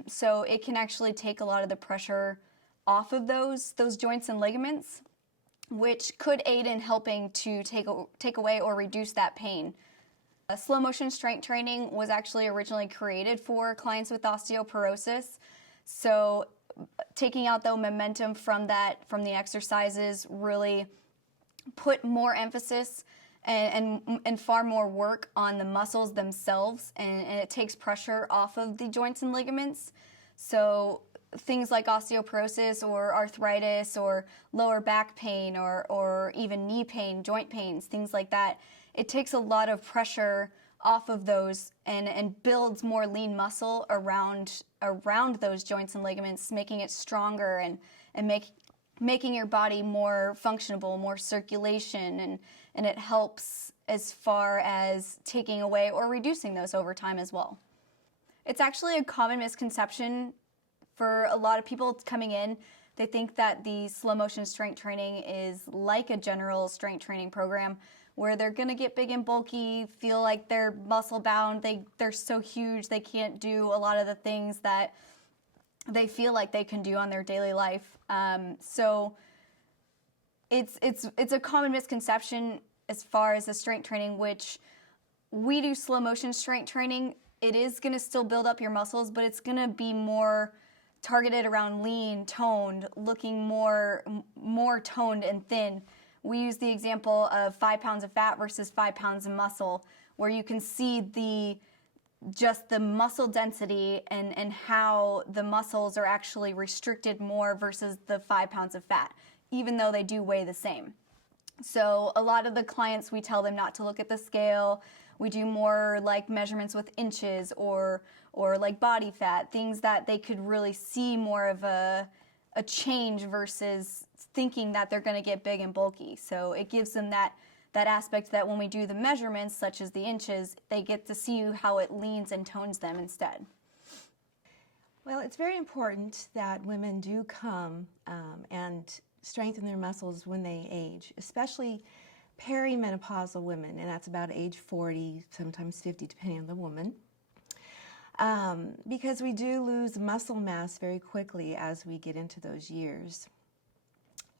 So it can actually take a lot of the pressure off of those joints and ligaments, which could aid in helping to take away or reduce that pain. Slow motion strength training was actually originally created for clients with osteoporosis. So taking out the momentum from the exercises really put more emphasis and far more work on the muscles themselves, and it takes pressure off of the joints and ligaments. So things like osteoporosis or arthritis or lower back pain or even knee pain, joint pains, things like that, it takes a lot of pressure off of those and builds more lean muscle around those joints and ligaments, making it stronger and making your body more functional, more circulation, and it helps as far as taking away or reducing those over time as well. It's actually a common misconception for a lot of people coming in. They think that the slow motion strength training is like a general strength training program where they're going to get big and bulky, feel like they're muscle bound, they're so huge they can't do a lot of the things that they feel like they can do on their daily life. So it's a common misconception as far as the strength training, which we do slow motion strength training. It is going to still build up your muscles, but it's going to be more targeted around lean, toned, looking more toned and thin. We use the example of 5 pounds of fat versus 5 pounds of muscle, where you can see just the muscle density and how the muscles are actually restricted more versus the 5 pounds of fat, even though they do weigh the same. So a lot of the clients, we tell them not to look at the scale. We do more like measurements with inches or like body fat, things that they could really see more of a change versus thinking that they're going to get big and bulky. So it gives them that aspect that when we do the measurements, such as the inches, they get to see how it leans and tones them instead. Well, it's very important that women do come and strengthen their muscles when they age, especially perimenopausal women, and that's about age 40, sometimes 50, depending on the woman. Because we do lose muscle mass very quickly as we get into those years.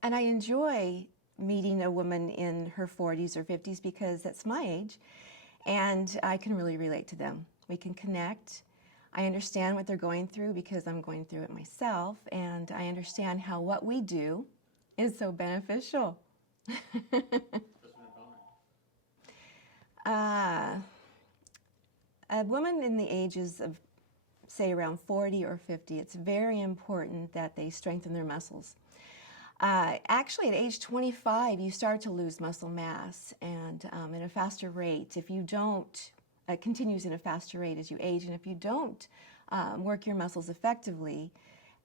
And I enjoy meeting a woman in her 40s or 50s because that's my age, and I can really relate to them. We can connect. I understand what they're going through because I'm going through it myself, and I understand how what we do is so beneficial. A woman in the ages of, say, around 40 or 50, it's very important that they strengthen their muscles. Actually, at age 25, you start to lose muscle mass, and at a faster rate. If you don't, it continues in a faster rate as you age, and if you don't work your muscles effectively,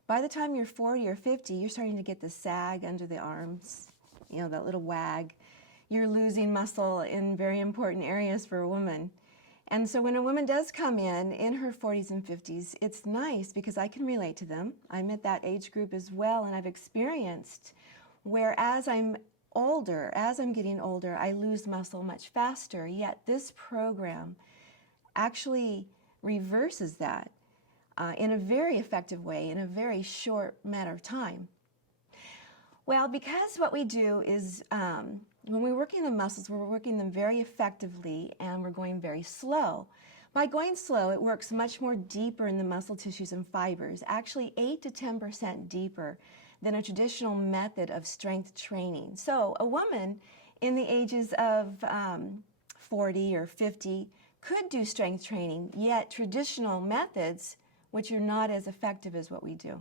by the time you're 40 or 50, you're starting to get the sag under the arms, you know, that little wag. You're losing muscle in very important areas for a woman. And so when a woman does come in her 40s and 50s, it's nice because I can relate to them. I'm at that age group as well, and I've experienced where as I'm getting older, I lose muscle much faster, yet this program actually reverses that in a very effective way, in a very short matter of time. Well, because what we do is when we're working the muscles, we're working them very effectively and we're going very slow. By going slow, it works much more deeper in the muscle tissues and fibers, actually 8 to 10% deeper than a traditional method of strength training. So a woman in the ages of 40 or 50 could do strength training, yet traditional methods, which are not as effective as what we do.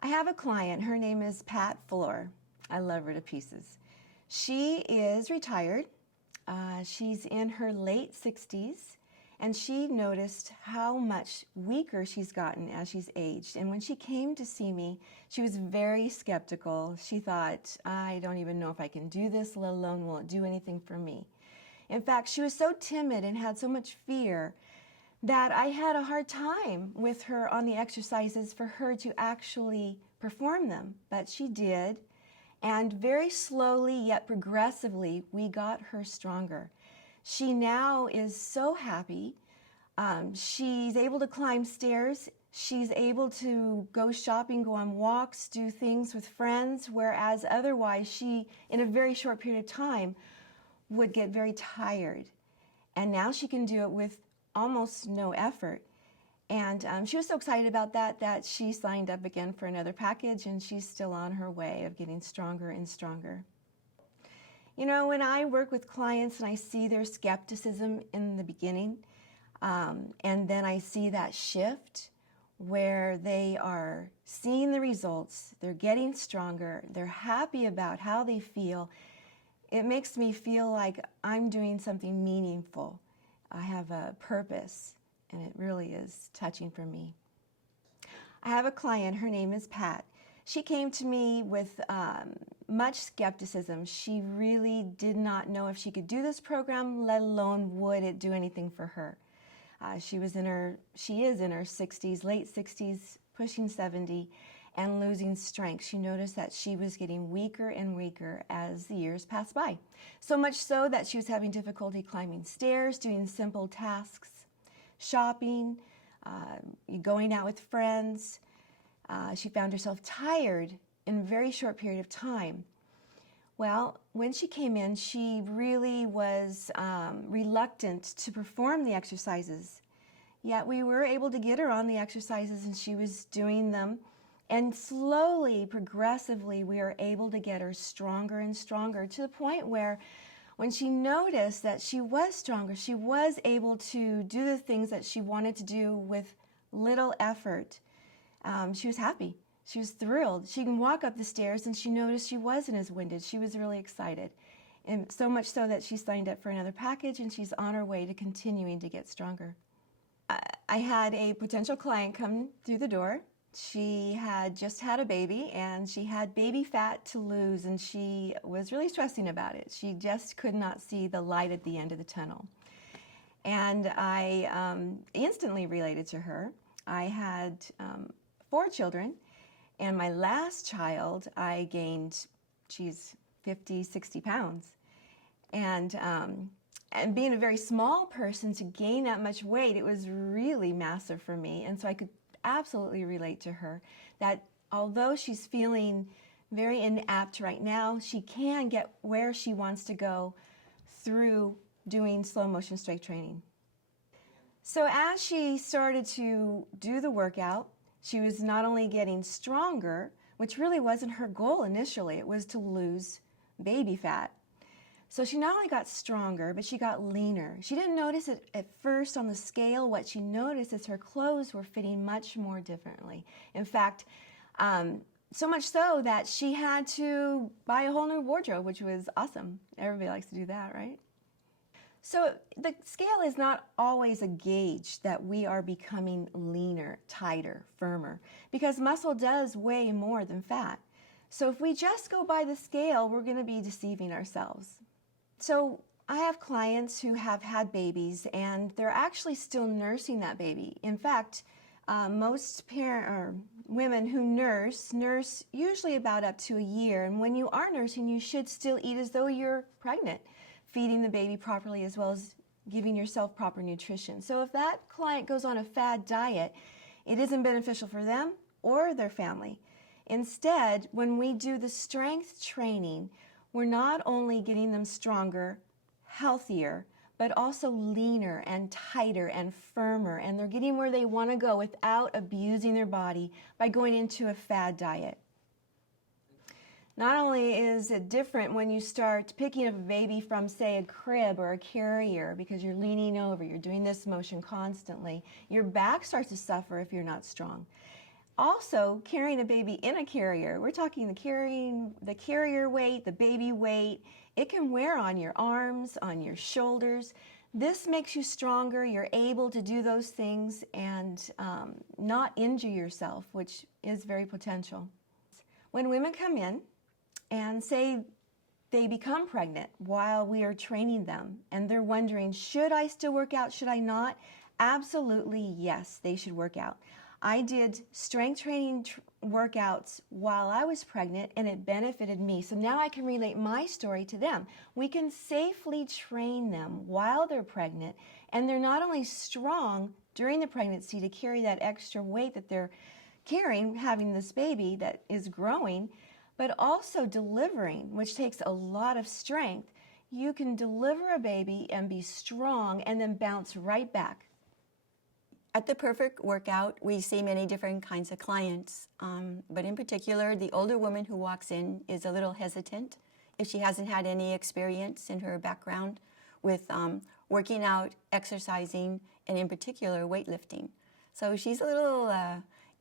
I have a client, her name is Pat Fuller. I love her to pieces. She is retired. She's in her late 60s, and she noticed how much weaker she's gotten as she's aged. And when she came to see me, she was very skeptical. She thought, I don't even know if I can do this, let alone will it do anything for me. In fact, she was so timid and had so much fear that I had a hard time with her on the exercises for her to actually perform them. But she did, and very slowly yet progressively, we got her stronger. She now is so happy. She's able to climb stairs. She's able to go shopping, go on walks, do things with friends, whereas otherwise she, in a very short period of time, would get very tired. And now she can do it with almost no effort. And she was so excited about that she signed up again for another package, and she's still on her way of getting stronger and stronger. You know, when I work with clients and I see their skepticism in the beginning, and then I see that shift where they are seeing the results, they're getting stronger, they're happy about how they feel, it makes me feel like I'm doing something meaningful. I have a purpose, and it really is touching for me. I have a client, her name is Pat. She came to me with much skepticism. She really did not know if she could do this program, let alone would it do anything for her. She is in her 60s, late 60s, pushing 70, and losing strength. She noticed that she was getting weaker and weaker as the years passed by. So much so that she was having difficulty climbing stairs, doing simple tasks, shopping, going out with friends. She found herself tired in a very short period of time. Well, when she came in, she really was reluctant to perform the exercises. Yet we were able to get her on the exercises, and she was doing them. And slowly, progressively, we were able to get her stronger and stronger to the point where when she noticed that she was stronger, she was able to do the things that she wanted to do with little effort. She was happy. She was thrilled. She can walk up the stairs, and she noticed she wasn't as winded. She was really excited. And so much so that she signed up for another package, and she's on her way to continuing to get stronger. I had a potential client come through the door. She had just had a baby, and she had baby fat to lose, and she was really stressing about it. She just could not see the light at the end of the tunnel. And I instantly related to her. I had 4 children, and my last child, I gained, 50, 60 pounds. And being a very small person, to gain that much weight, it was really massive for me. And so I could absolutely relate to her that although she's feeling very inapt right now, she can get where she wants to go through doing slow motion strength training. So as she started to do the workout, she was not only getting stronger, which really wasn't her goal initially, it was to lose baby fat. So she not only got stronger, but she got leaner. She didn't notice it at first on the scale. What she noticed is her clothes were fitting much more differently. In fact, so much so that she had to buy a whole new wardrobe, which was awesome. Everybody likes to do that, right? So the scale is not always a gauge that we are becoming leaner, tighter, firmer, because muscle does weigh more than fat. So if we just go by the scale, we're going to be deceiving ourselves. So I have clients who have had babies and they're actually still nursing that baby. In fact, most women who nurse usually about up to a year. And when you are nursing, you should still eat as though you're pregnant, feeding the baby properly as well as giving yourself proper nutrition. So if that client goes on a fad diet, it isn't beneficial for them or their family. Instead, when we do the strength training, we're not only getting them stronger, healthier, but also leaner and tighter and firmer, and they're getting where they want to go without abusing their body by going into a fad diet. Not only is it different when you start picking up a baby from, say, a crib or a carrier because you're leaning over, you're doing this motion constantly, your back starts to suffer if you're not strong. Also, carrying a baby in a carrier, we're talking the carrier weight, the baby weight, it can wear on your arms, on your shoulders. This makes you stronger. You're able to do those things and not injure yourself, which is very potential. When women come in and say they become pregnant while we are training them and they're wondering, should I still work out, should I not? Absolutely yes, they should work out. I did strength training workouts while I was pregnant and it benefited me. So now I can relate my story to them. We can safely train them while they're pregnant and they're not only strong during the pregnancy to carry that extra weight that they're carrying, having this baby that is growing, but also delivering, which takes a lot of strength. You can deliver a baby and be strong and then bounce right back. At the Perfect Workout, we see many different kinds of clients, but in particular, the older woman who walks in is a little hesitant if she hasn't had any experience in her background with working out, exercising, and in particular, weightlifting. So she's a little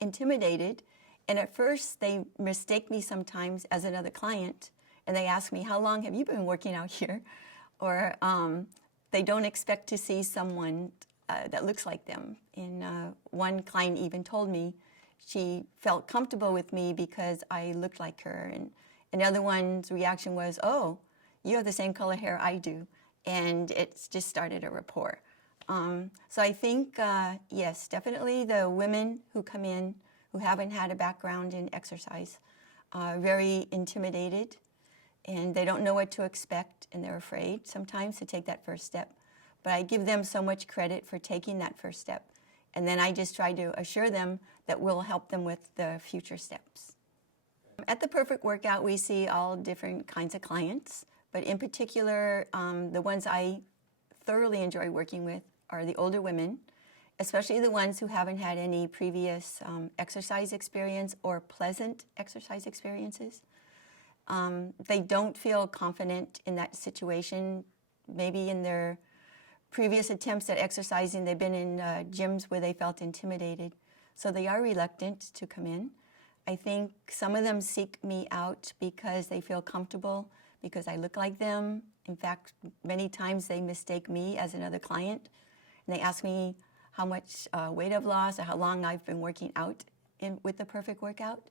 intimidated, and at first, they mistake me sometimes as another client, and they ask me, how long have you been working out here? Or they don't expect to see someone that looks like them. And one client even told me she felt comfortable with me because I looked like her. And another one's reaction was, oh, you have the same color hair I do. And it's just started a rapport. So I think, yes, definitely the women who come in who haven't had a background in exercise are very intimidated and they don't know what to expect and they're afraid sometimes to take that first step. But I give them so much credit for taking that first step. And then I just try to assure them that we'll help them with the future steps. At the Perfect Workout, we see all different kinds of clients, but in particular, the ones I thoroughly enjoy working with are the older women, especially the ones who haven't had any previous exercise experience or pleasant exercise experiences. They don't feel confident in that situation, maybe in their previous attempts at exercising, they've been in gyms where they felt intimidated, so they are reluctant to come in. I think some of them seek me out because they feel comfortable, because I look like them. In fact, many times they mistake me as another client, and they ask me how much weight I've lost or how long I've been working out with the Perfect Workout.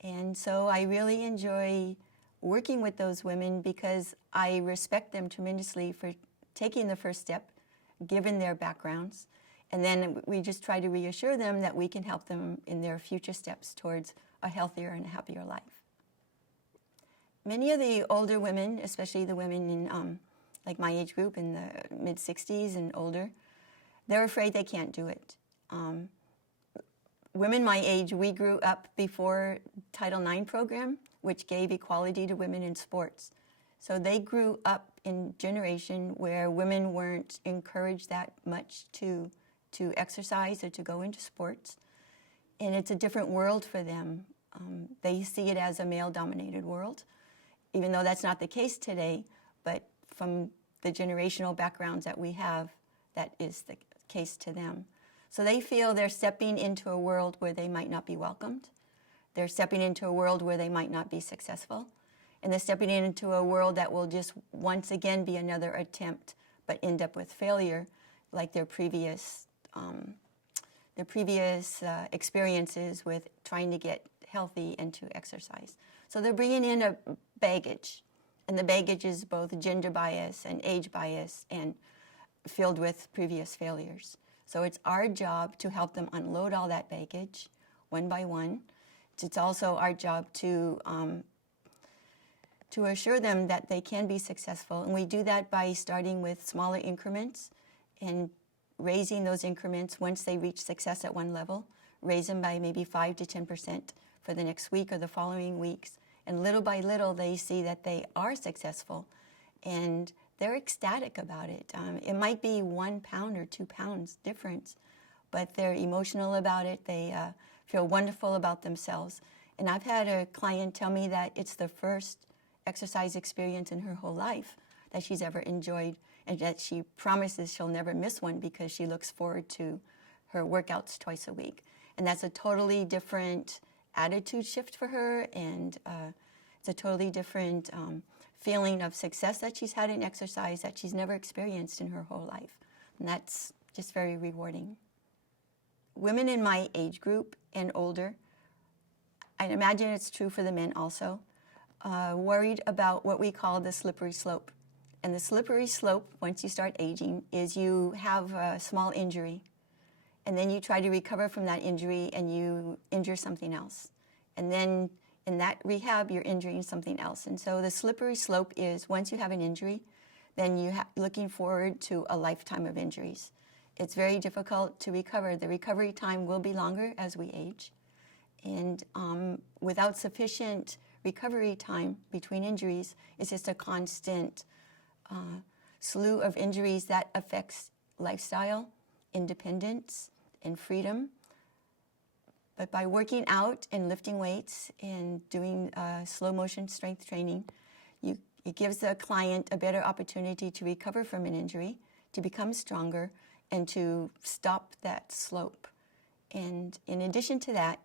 And so I really enjoy working with those women because I respect them tremendously for taking the first step, given their backgrounds, and then we just try to reassure them that we can help them in their future steps towards a healthier and happier life. Many of the older women, especially the women in like my age group in the mid-60s and older, they're afraid they can't do it. Women my age, we grew up before Title IX program, which gave equality to women in sports. So they grew up in a generation where women weren't encouraged that much to exercise or to go into sports. And it's a different world for them. They see it as a male-dominated world, even though that's not the case today. But from the generational backgrounds that we have, that is the case to them. So they feel they're stepping into a world where they might not be welcomed. They're stepping into a world where they might not be successful. And they're stepping into a world that will just once again be another attempt, but end up with failure, like their previous experiences with trying to get healthy and to exercise. So they're bringing in a baggage And the baggage is both gender bias and age bias and filled with previous failures. So it's our job to help them unload all that baggage one by one. It's also our job to assure them that they can be successful. And we do that by starting with smaller increments and raising those increments once they reach success at one level, raise them by maybe 5 to 10% for the next week or the following weeks. And little by little, they see that they are successful and they're ecstatic about it. It might be 1 pound or 2 pounds difference, but they're emotional about it. They feel wonderful about themselves. And I've had a client tell me that it's the first exercise experience in her whole life that she's ever enjoyed, and that she promises she'll never miss one because she looks forward to her workouts twice a week. And that's a totally different attitude shift for her, and it's a totally different feeling of success that she's had in exercise that she's never experienced in her whole life. And that's just very rewarding. Women in my age group and older, I imagine it's true for the men also, worried about what we call the slippery slope. And the slippery slope, once you start aging, is you have a small injury, and then you try to recover from that injury and you injure something else. And then in that rehab, you're injuring something else. And so the slippery slope is once you have an injury, then you're looking forward to a lifetime of injuries. It's very difficult to recover. The recovery time will be longer as we age. And without sufficient recovery time between injuries, it's just a constant slew of injuries that affects lifestyle, independence, and freedom. But by working out and lifting weights and doing slow motion strength training, it gives the client a better opportunity to recover from an injury, to become stronger, and to stop that slope. And in addition to that,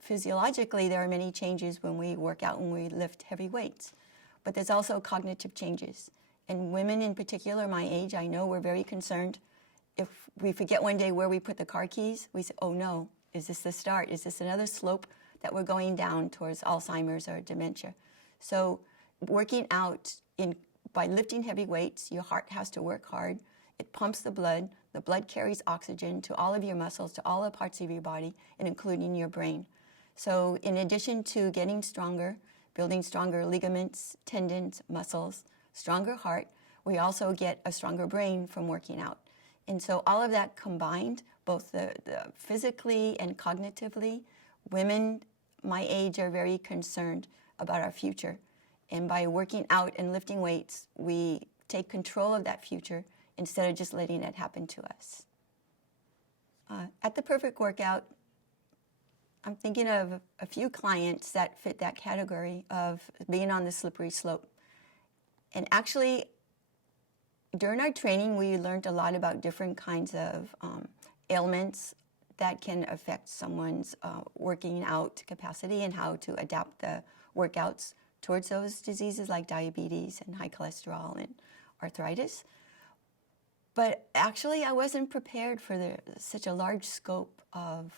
physiologically, there are many changes when we work out and we lift heavy weights. But there's also cognitive changes. And women in particular, my age, I know we're very concerned. If we forget one day where we put the car keys, we say, oh no, is this the start? Is this another slope that we're going down towards Alzheimer's or dementia? So working out by lifting heavy weights, your heart has to work hard. It pumps the blood. The blood carries oxygen to all of your muscles, to all the parts of your body, and including your brain. So in addition to getting stronger, building stronger ligaments, tendons, muscles, stronger heart, we also get a stronger brain from working out. And so all of that combined, both the physically and cognitively, women my age are very concerned about our future. And by working out and lifting weights, we take control of that future instead of just letting it happen to us. At The Perfect Workout, I'm thinking of a few clients that fit that category of being on the slippery slope. And actually, during our training, we learned a lot about different kinds of ailments that can affect someone's working out capacity and how to adapt the workouts towards those diseases like diabetes and high cholesterol and arthritis. But actually, I wasn't prepared for such a large scope of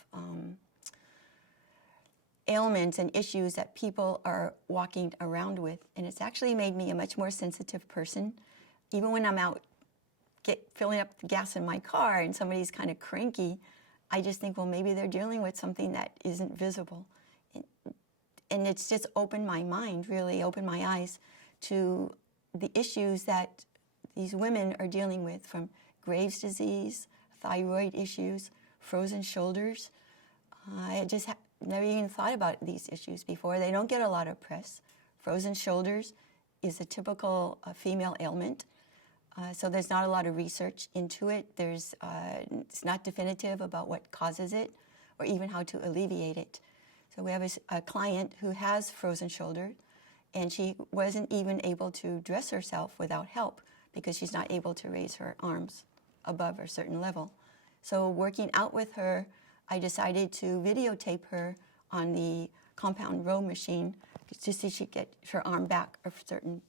ailments and issues that people are walking around with. And it's actually made me a much more sensitive person. Even when I'm out filling up the gas in my car and somebody's kind of cranky, I just think, well, maybe they're dealing with something that isn't visible. And it's just opened my mind, really opened my eyes to the issues that these women are dealing with, from Graves' disease, thyroid issues, frozen shoulders. I just never even thought about these issues before. They don't get a lot of press. Frozen shoulders is a typical female ailment. So there's not a lot of research into it. It's not definitive about what causes it or even how to alleviate it. So we have a client who has frozen shoulder, and she wasn't even able to dress herself without help because she's not able to raise her arms above a certain level. So working out with her, I decided to videotape her on the compound row machine to see if she could get her arm back a certain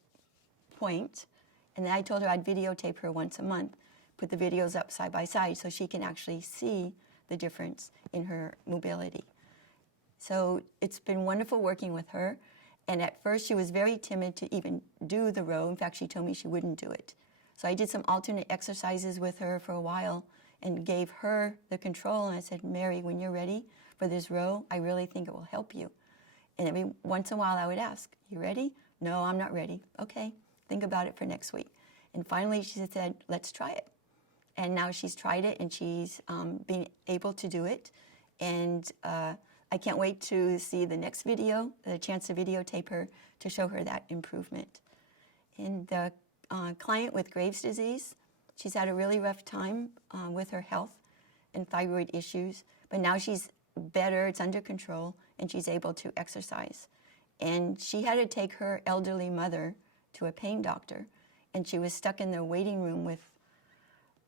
point. And then I told her I'd videotape her once a month, put the videos up side by side so she can actually see the difference in her mobility. So it's been wonderful working with her. And at first, she was very timid to even do the row. In fact, she told me she wouldn't do it. So I did some alternate exercises with her for a while and gave her the control. And I said, Mary, when you're ready for this row, I really think it will help you. And every once in a while, I would ask, you ready? No, I'm not ready. Okay, think about it for next week. And finally, she said, let's try it. And now she's tried it, and she's been able to do it. And I can't wait to see the next video, the chance to videotape her to show her that improvement. And the client with Graves' disease, she's had a really rough time with her health and thyroid issues, but now she's better, it's under control, and she's able to exercise. And she had to take her elderly mother to a pain doctor, and she was stuck in the waiting room with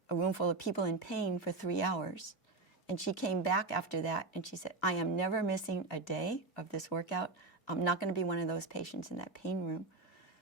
a room full of people in pain for 3 hours. And she came back after that, and she said, I am never missing a day of this workout. I'm not going to be one of those patients in that pain room.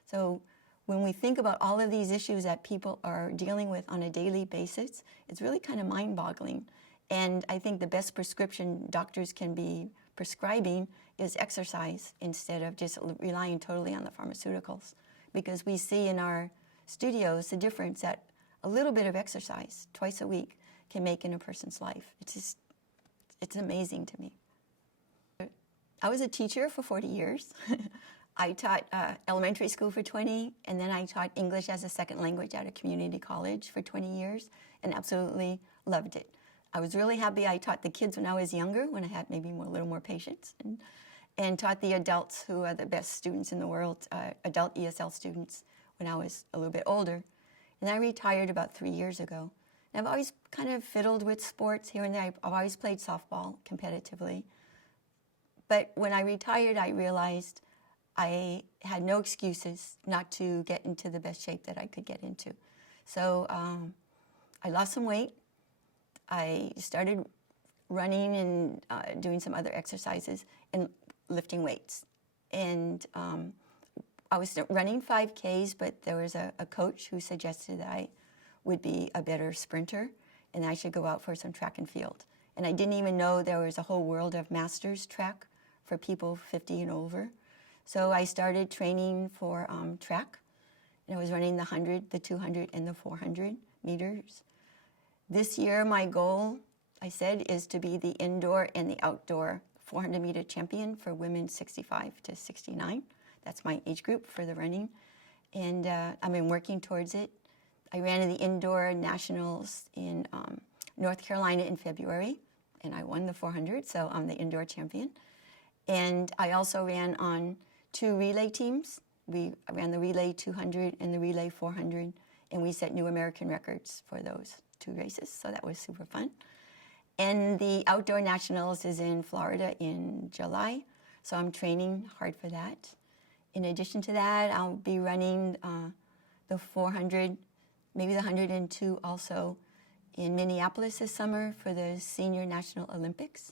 So when we think about all of these issues that people are dealing with on a daily basis, it's really kind of mind-boggling. And I think the best prescription doctors can be prescribing is exercise instead of just relying totally on the pharmaceuticals. Because we see in our studios the difference that a little bit of exercise twice a week can make in a person's life. It's amazing to me. I was a teacher for 40 years. I taught elementary school for 20, and then I taught English as a second language at a community college for 20 years, and absolutely loved it. I was really happy I taught the kids when I was younger, when I had maybe a little more patience, and taught the adults who are the best students in the world, adult ESL students, when I was a little bit older. And I retired about 3 years ago. And I've always kind of fiddled with sports here and there. I've always played softball competitively. But when I retired, I realized I had no excuses not to get into the best shape that I could get into. So I lost some weight. I started running and doing some other exercises and lifting weights. And I was running 5Ks, but there was a coach who suggested that I would be a better sprinter and I should go out for some track and field. And I didn't even know there was a whole world of masters track for people 50 and over. So I started training for track, and I was running the 100, the 200, and the 400 meters. This year, my goal, I said, is to be the indoor and the outdoor 400-meter champion for women 65 to 69. That's my age group for the running. And I've been working towards it. I ran in the indoor nationals in North Carolina in February, and I won the 400, so I'm the indoor champion. And I also ran on 2 relay teams. I ran the relay 200 and the relay 400, and we set new American records for those 2 races, so that was super fun. And the outdoor nationals is in Florida in July, so I'm training hard for that. In addition to that, I'll be running the 400, maybe the 102 also in Minneapolis this summer for the Senior National Olympics.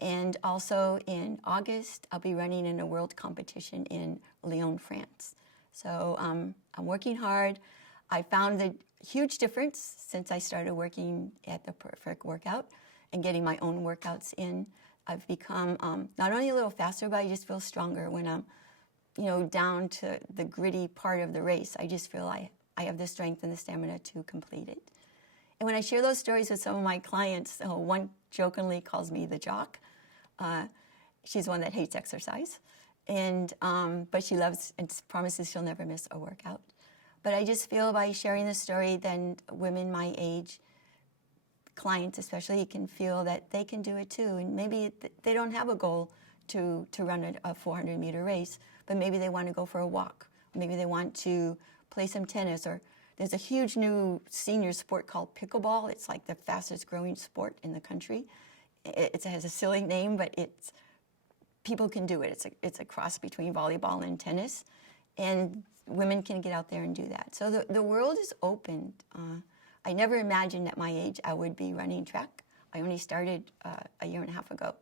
And also in August, I'll be running in a world competition in Lyon, France. So I'm working hard. I found the huge difference since I started working at the Perfect Workout and getting my own workouts in. I've become not only a little faster, but I just feel stronger when I'm, down to the gritty part of the race. I just feel I have the strength and the stamina to complete it. And when I share those stories with some of my clients, one jokingly calls me the jock. She's one that hates exercise, but she loves and promises she'll never miss a workout. But I just feel by sharing the story, then women my age, clients especially, can feel that they can do it too. And maybe they don't have a goal to run a 400-meter race, but maybe they want to go for a walk. Maybe they want to play some tennis, or there's a huge new senior sport called pickleball. It's like the fastest growing sport in the country. It has a silly name, but people can do it. It's a cross between volleyball and tennis, and women can get out there and do that. So the world is open. I never imagined at my age I would be running track. I only started a year and a half ago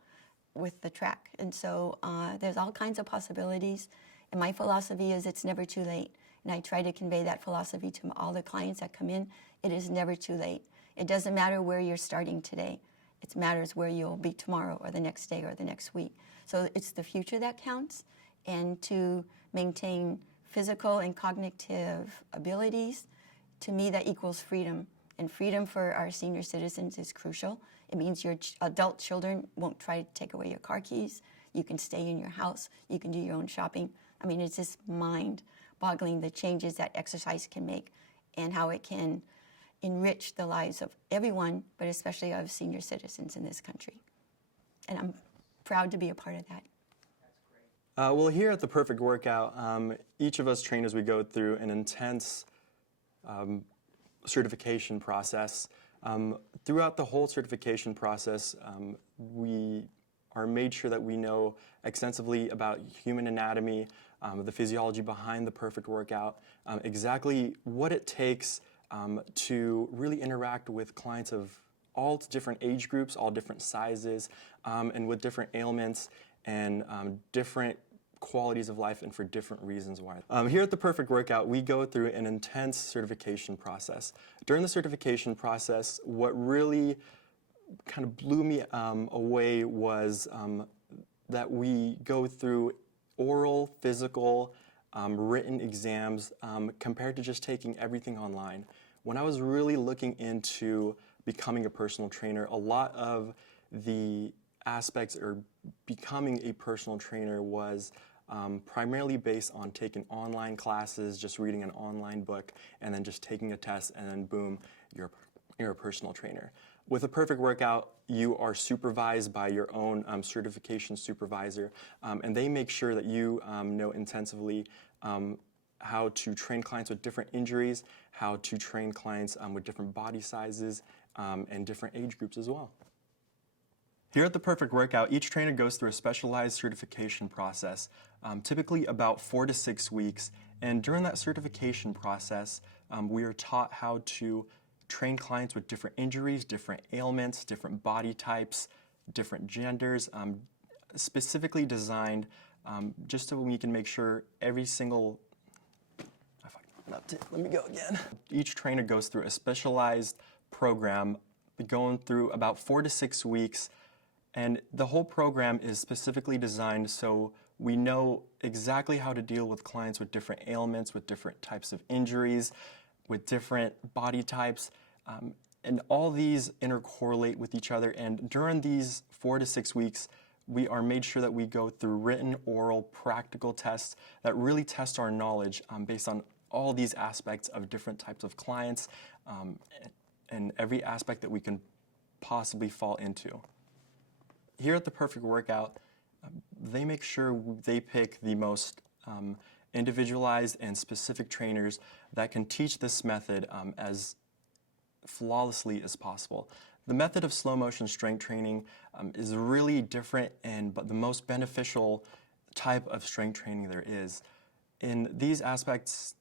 with the track, and so there's all kinds of possibilities. And my philosophy is it's never too late. And I try to convey that philosophy to all the clients that come in. It is never too late. It doesn't matter where you're starting today. It matters where you'll be tomorrow or the next day or the next week. So it's the future that counts. and to maintain physical and cognitive abilities, to me that equals freedom. And freedom for our senior citizens is crucial. It means your adult children won't try to take away your car keys. You can stay in your house. You can do your own shopping. I mean, it's just mind-boggling the changes that exercise can make and how it can enrich the lives of everyone, but especially of senior citizens in this country. And I'm proud to be a part of that. Well, here at the Perfect Workout, each of us trainers, we go through an intense certification process. Throughout the whole certification process, we are made sure that we know extensively about human anatomy, the physiology behind the perfect workout, exactly what it takes to really interact with clients of all different age groups, all different sizes, and with different ailments and different qualities of life and for different reasons why. Here at the Perfect Workout, we go through an intense certification process. During the certification process, what really kind of blew me away was that we go through oral, physical, written exams compared to just taking everything online. When I was really looking into becoming a personal trainer, a lot of the aspects or becoming a personal trainer was primarily based on taking online classes, just reading an online book, and then just taking a test, and then boom, you're a personal trainer. With a Perfect Workout, you are supervised by your own certification supervisor, and they make sure that you know intensively how to train clients with different injuries, how to train clients with different body sizes, and different age groups as well. Here at the Perfect Workout, each trainer goes through a specialized certification process, typically about 4 to 6 weeks. And during that certification process, we are taught how to train clients with different injuries, different ailments, different body types, different genders, specifically designed just so we can make sure every single let me go again. Each trainer goes through a specialized program going through about 4 to 6 weeks, and the whole program is specifically designed so we know exactly how to deal with clients with different ailments, with different types of injuries, with different body types, and all these intercorrelate with each other. And during these 4 to 6 weeks, we are made sure that we go through written, oral, practical tests that really test our knowledge based on all these aspects of different types of clients and every aspect that we can possibly fall into. Here at the Perfect Workout, they make sure they pick the most individualized and specific trainers that can teach this method as flawlessly as possible. The method of slow motion strength training is really different and but the most beneficial type of strength training there is. In these aspects,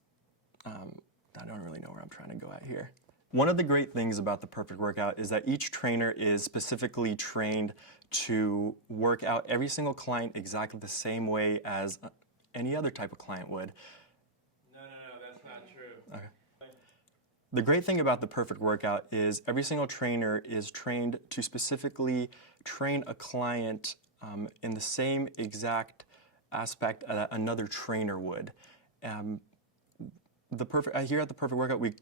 I don't really know where I'm trying to go at here. One of the great things about the Perfect Workout is that each trainer is specifically trained to work out every single client exactly the same way as any other type of client would. No, that's not true. Okay. The great thing about the Perfect Workout is every single trainer is trained to specifically train a client in the same exact aspect that another trainer would. Here at the Perfect Workout, we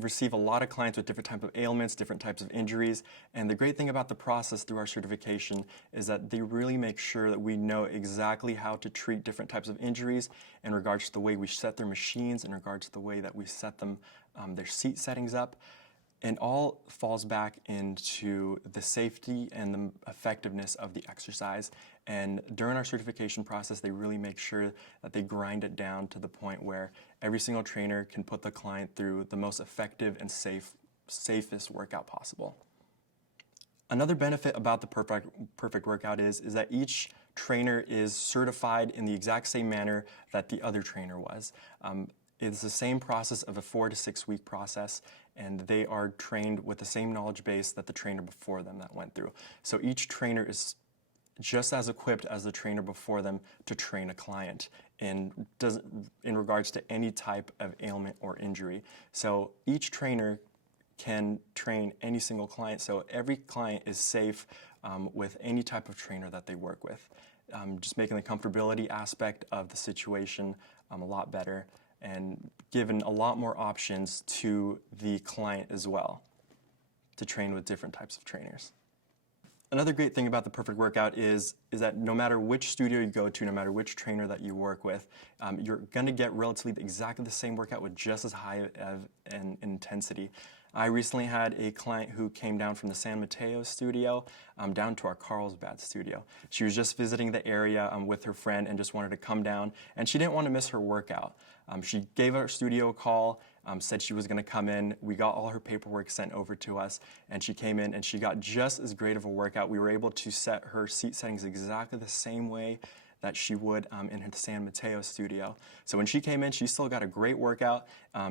receive a lot of clients with different types of ailments, different types of injuries, and the great thing about the process through our certification is that they really make sure that we know exactly how to treat different types of injuries in regards to the way we set their machines, in regards to the way that we set them, their seat settings up, and all falls back into the safety and the effectiveness of the exercise. And during our certification process, they really make sure that they grind it down to the point where every single trainer can put the client through the most effective and safest workout possible. Another benefit about the Perfect Workout is that each trainer is certified in the exact same manner that the other trainer was. It's the same process of a 4 to 6 week process, and they are trained with the same knowledge base that the trainer before them that went through. So each trainer is just as equipped as the trainer before them to train a client in regards to any type of ailment or injury. So each trainer can train any single client, so every client is safe with any type of trainer that they work with. just making the comfortability aspect of the situation a lot better, and given a lot more options to the client as well to train with different types of trainers. Another great thing about the Perfect Workout is that no matter which studio you go to, no matter which trainer that you work with, you're going to get relatively exactly the same workout with just as high of an intensity. I recently had a client who came down from the San Mateo studio down to our Carlsbad studio. She was just visiting the area with her friend and just wanted to come down, and she didn't want to miss her workout. She gave our studio a call, said she was going to come in. We got all her paperwork sent over to us, and she came in and she got just as great of a workout. We were able to set her seat settings exactly the same way that she would in her San Mateo studio. So when she came in, she still got a great workout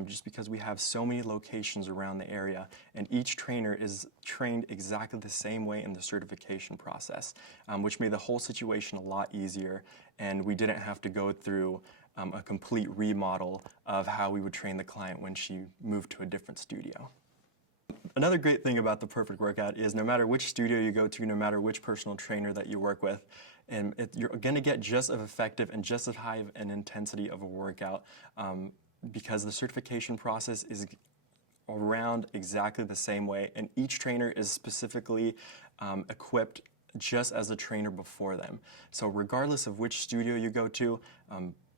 just because we have so many locations around the area, and each trainer is trained exactly the same way in the certification process, which made the whole situation a lot easier, and we didn't have to go through a complete remodel of how we would train the client when she moved to a different studio. Another great thing about the Perfect Workout is no matter which studio you go to, no matter which personal trainer that you work with, and you're going to get just as effective and just as high of an intensity of a workout because the certification process is around exactly the same way, and each trainer is specifically equipped just as a trainer before them. So regardless of which studio you go to,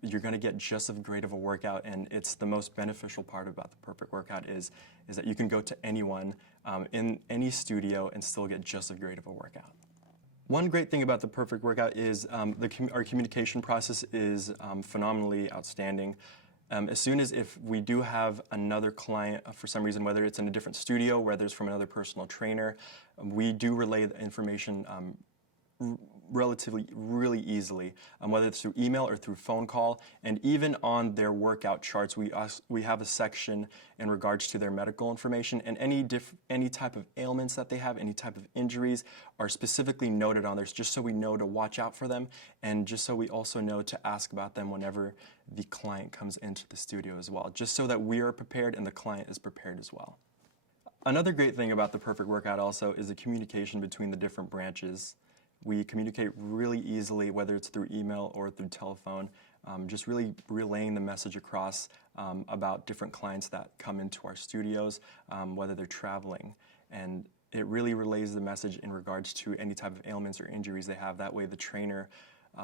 you're going to get just as great of a workout, and it's the most beneficial part about the Perfect Workout is that you can go to anyone in any studio and still get just as great of a workout. One great thing about the Perfect Workout is our communication process is phenomenally outstanding. As soon as if we do have another client for some reason, whether it's in a different studio, whether it's from another personal trainer, we do relay the information relatively really easily, whether it's through email or through phone call. And even on their workout charts, we have a section in regards to their medical information, and any type of ailments that they have, any type of injuries are specifically noted on there, just so we know to watch out for them, and just so we also know to ask about them whenever the client comes into the studio as well, just so that we are prepared and the client is prepared as well. Another great thing about the Perfect Workout also is the communication between the different branches. We communicate really easily, whether it's through email or through telephone, just really relaying the message across about different clients that come into our studios, whether they're traveling. And it really relays the message in regards to any type of ailments or injuries they have. That way the trainer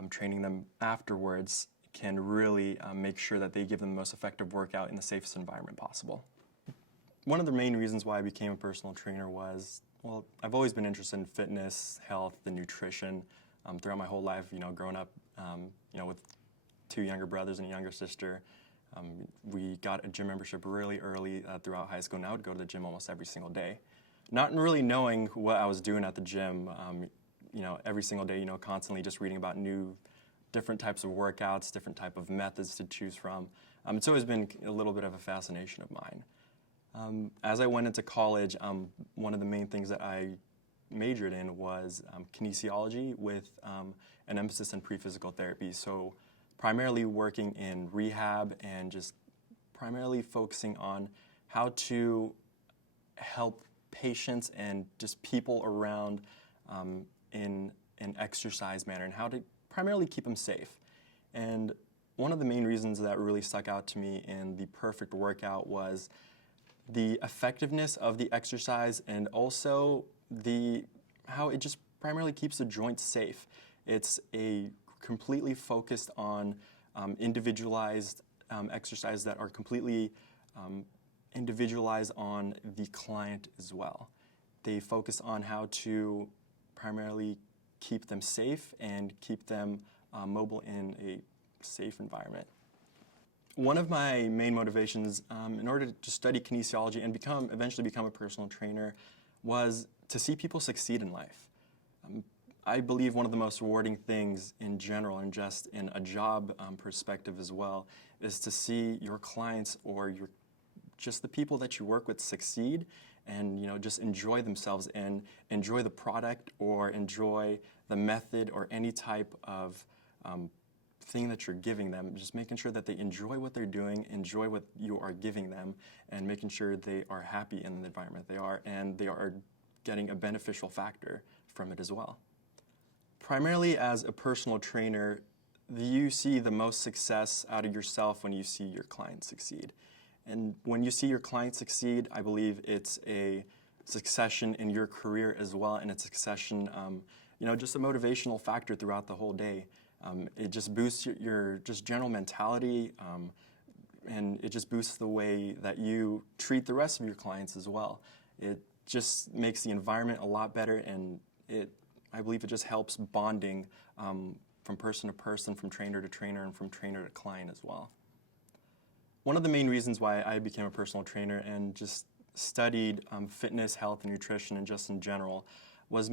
training them afterwards can really make sure that they give them the most effective workout in the safest environment possible. One of the main reasons why I became a personal trainer was, well, I've always been interested in fitness, health, and nutrition throughout my whole life. Growing up, with two younger brothers and a younger sister, we got a gym membership really early throughout high school, and I would go to the gym almost every single day. Not really knowing what I was doing at the gym, every single day, constantly just reading about different types of workouts, different type of methods to choose from. It's always been a little bit of a fascination of mine. As I went into college, one of the main things that I majored in was kinesiology with an emphasis in pre-physical therapy. So primarily working in rehab and just primarily focusing on how to help patients and just people around in an exercise manner, and how to primarily keep them safe. And one of the main reasons that really stuck out to me in the Perfect Workout was the effectiveness of the exercise, and also how it just primarily keeps the joints safe. It's a completely focused on individualized exercises that are completely individualized on the client as well. They focus on how to primarily keep them safe and keep them mobile in a safe environment. One of my main motivations in order to study kinesiology and eventually become a personal trainer was to see people succeed in life. I believe one of the most rewarding things in general, and just in a job perspective as well, is to see your clients or just the people that you work with succeed, and just enjoy themselves and enjoy the product or enjoy the method or any type of thing that you're giving them. Just making sure that they enjoy what they're doing, enjoy what you are giving them, and making sure they are happy in the environment they are, and they are getting a beneficial factor from it as well. primarily as a personal trainer, you see the most success out of yourself when you see your clients succeed. And when you see your clients succeed, I believe it's a succession in your career as well, and it's a succession, just a motivational factor throughout the whole day. It just boosts your just general mentality, and it just boosts the way that you treat the rest of your clients as well. It just makes the environment a lot better, and I believe it just helps bonding from person to person, from trainer to trainer, and from trainer to client as well. One of the main reasons why I became a personal trainer and just studied fitness, health, and nutrition, and just in general, was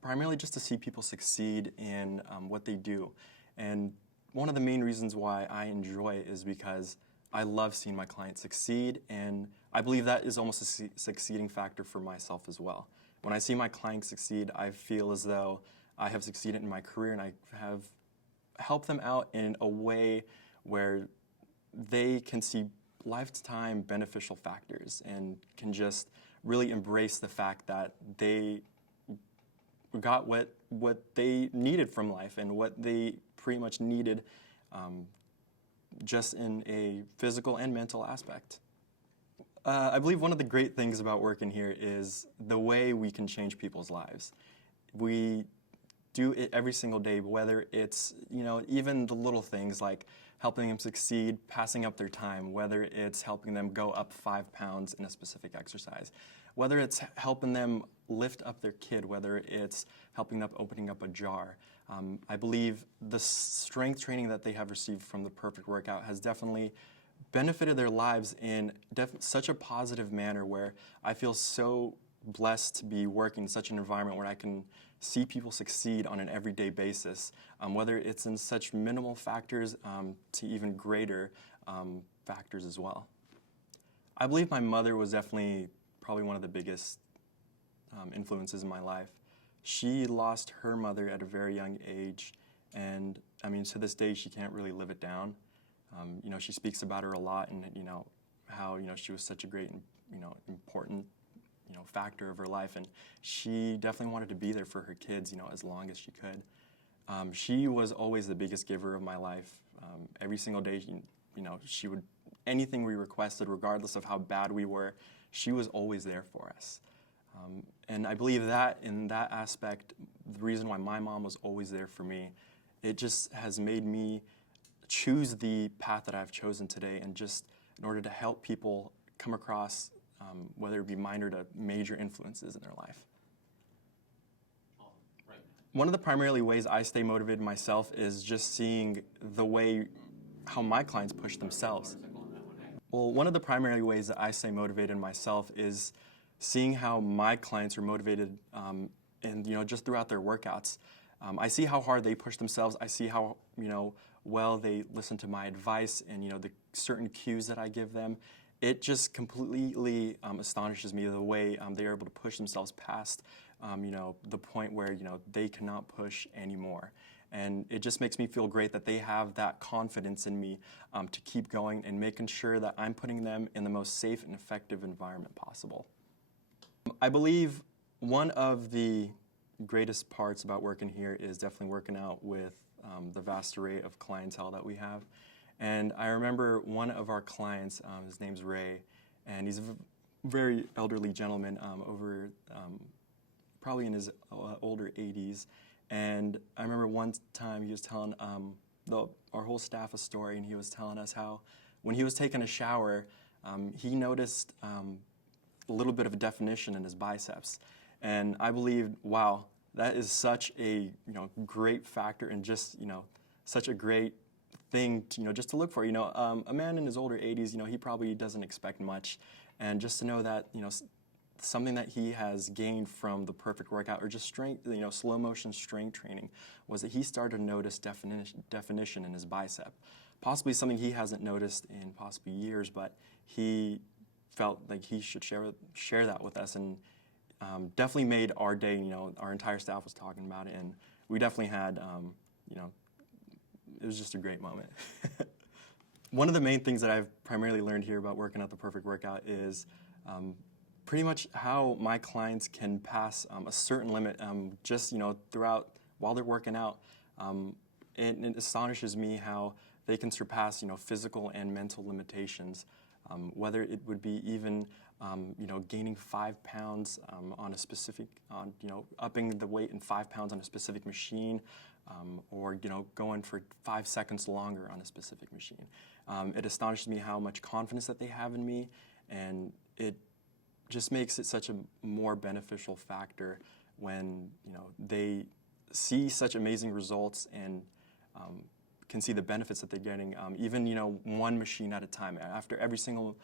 primarily just to see people succeed in what they do. And one of the main reasons why I enjoy it is because I love seeing my clients succeed, and I believe that is almost a succeeding factor for myself as well. When I see my clients succeed, I feel as though I have succeeded in my career, and I have helped them out in a way where they can see lifetime beneficial factors and can just really embrace the fact that they got what they needed from life and what they pretty much needed just in a physical and mental aspect. I believe one of the great things about working here is the way we can change people's lives. We do it every single day, whether it's, even the little things like helping them succeed, passing up their time, whether it's helping them go up 5 pounds in a specific exercise, whether it's helping them lift up their kid, whether it's helping them opening up a jar. I believe the strength training that they have received from the Perfect Workout has definitely benefited their lives in such a positive manner, where I feel so blessed to be working in such an environment where I can see people succeed on an everyday basis, whether it's in such minimal factors to even greater factors as well. I believe my mother was definitely probably one of the biggest influences in my life. She lost her mother at a very young age, and to this day she can't really live it down. She speaks about her a lot, and how she was such a great important factor of her life, and she definitely wanted to be there for her kids as long as she could. She was always the biggest giver of my life. Every single day, she would, anything we requested, regardless of how bad we were, she was always there for us. And I believe that in that aspect, the reason why my mom was always there for me, it just has made me choose the path that I've chosen today, and just in order to help people come across whether it be minor to major influences in their life. One of the primarily ways I stay motivated myself is just seeing the way how my clients push themselves. Well, one of the primary ways that I stay motivated myself is seeing how my clients are motivated and just throughout their workouts. I see how hard they push themselves. I see how well they listen to my advice and the certain cues that I give them. It just completely astonishes me the way they're able to push themselves past the point where they cannot push anymore. And it just makes me feel great that they have that confidence in me to keep going and making sure that I'm putting them in the most safe and effective environment possible. I believe one of the greatest parts about working here is definitely working out with the vast array of clientele that we have. And I remember one of our clients, his name's Ray, and he's a very elderly gentleman, over probably in his older 80s. And I remember one time he was telling our whole staff a story, and he was telling us how when he was taking a shower, he noticed a little bit of a definition in his biceps. And I believed, wow, that is such a great factor, and just such a great thing to, just to look for. A man in his older 80s, he probably doesn't expect much, and just to know that something that he has gained from the Perfect Workout, or just strength, slow motion strength training, was that he started to notice definition in his bicep. Possibly something he hasn't noticed in possibly years, but he felt like he should share that with us, and definitely made our day. Our entire staff was talking about it, and we definitely had, it was just a great moment. One of the main things that I've primarily learned here about working at the Perfect Workout is pretty much how my clients can pass a certain limit just throughout while they're working out. It astonishes me how they can surpass, physical and mental limitations, whether it would be even, gaining 5 pounds on a specific, upping the weight in 5 pounds on a specific machine, or, going for 5 seconds longer on a specific machine. It astonishes me how much confidence that they have in me, and it just makes it such a more beneficial factor when, they see such amazing results and can see the benefits that they're getting, even, one machine at a time. After every single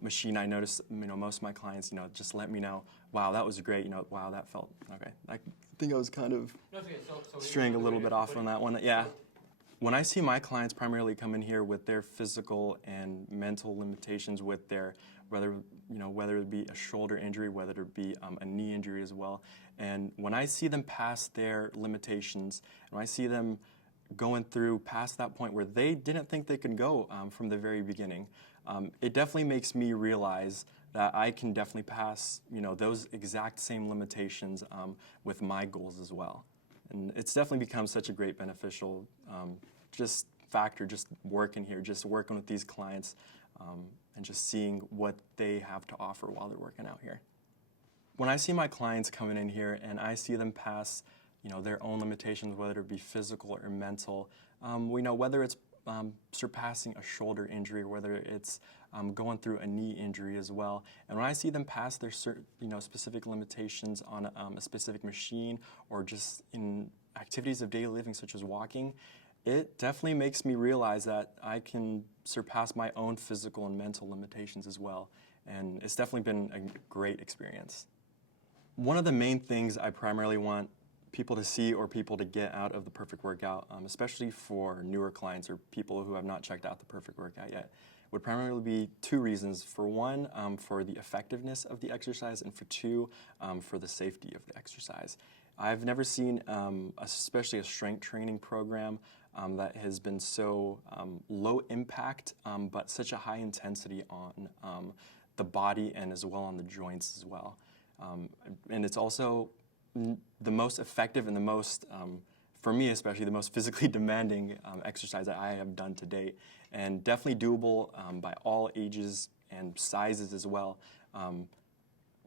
machine, I notice, most of my clients, just let me know, wow, that was great, wow, that felt, okay. I think I was kind of straying a little bit off on that one. Yeah. When I see my clients primarily come in here with their physical and mental limitations with their, whether it be a shoulder injury, whether it be a knee injury as well, and when I see them past their limitations, and when I see them going through past that point where they didn't think they could go from the very beginning, it definitely makes me realize that I can definitely pass, those exact same limitations with my goals as well. And it's definitely become such a great beneficial just factor, just working here, just working with these clients, and just seeing what they have to offer while they're working out here. When I see my clients coming in here and I see them pass, their own limitations, whether it be physical or mental, whether it's surpassing a shoulder injury or whether it's going through a knee injury as well. And when I see them pass their specific limitations on a specific machine or just in activities of daily living such as walking, it definitely makes me realize that I can surpass my own physical and mental limitations as well. And it's definitely been a great experience. One of the main things I primarily want people to see or people to get out of the Perfect Workout, especially for newer clients or people who have not checked out the Perfect Workout yet, would primarily be 2 reasons. For one, for the effectiveness of the exercise, and for 2, for the safety of the exercise. I've never seen, especially a strength training program that has been so low impact, but such a high intensity on the body and as well on the joints as well. And it's also the most effective and the most, for me especially, the most physically demanding exercise that I have done to date, and definitely doable by all ages and sizes as well,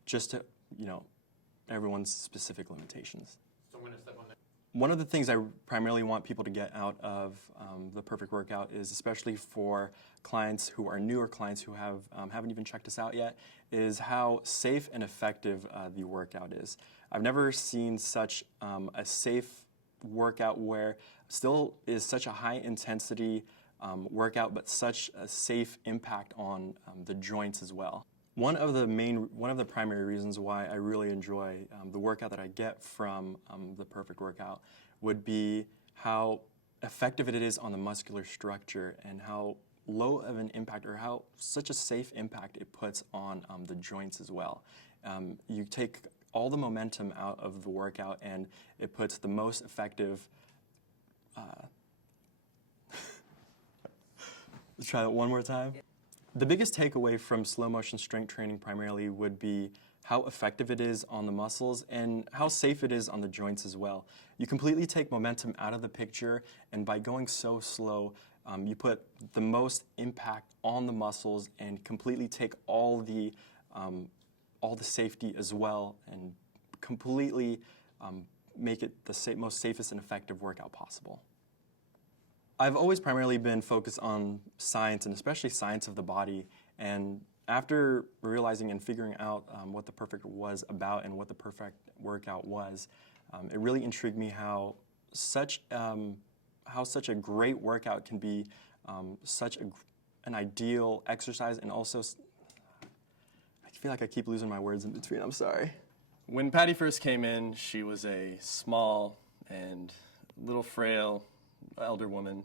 just to, everyone's specific limitations. So I'm going to step on that. One of the things I primarily want people to get out of the Perfect Workout is, especially for clients who are newer clients who haven't even checked us out yet, is how safe and effective the workout is. I've never seen such a safe workout where still is such a high intensity workout, but such a safe impact on the joints as well. One of the primary reasons why I really enjoy the workout that I get from the Perfect Workout would be how effective it is on the muscular structure and how low of an impact, or how such a safe impact it puts on the joints as well. You take all the momentum out of the workout and it puts the most effective, let's try that one more time. The biggest takeaway from slow motion strength training primarily would be how effective it is on the muscles and how safe it is on the joints as well. You completely take momentum out of the picture, and by going so slow, you put the most impact on the muscles and completely take all the safety as well, and completely make it the most safest and effective workout possible. I've always primarily been focused on science, and especially science of the body, and after realizing and figuring out what the Perfect was about and what the Perfect Workout was, it really intrigued me how such a great workout can be such an ideal exercise, and also, I feel like I keep losing my words in between, I'm sorry. When Patty first came in, she was a small and little frail elder woman.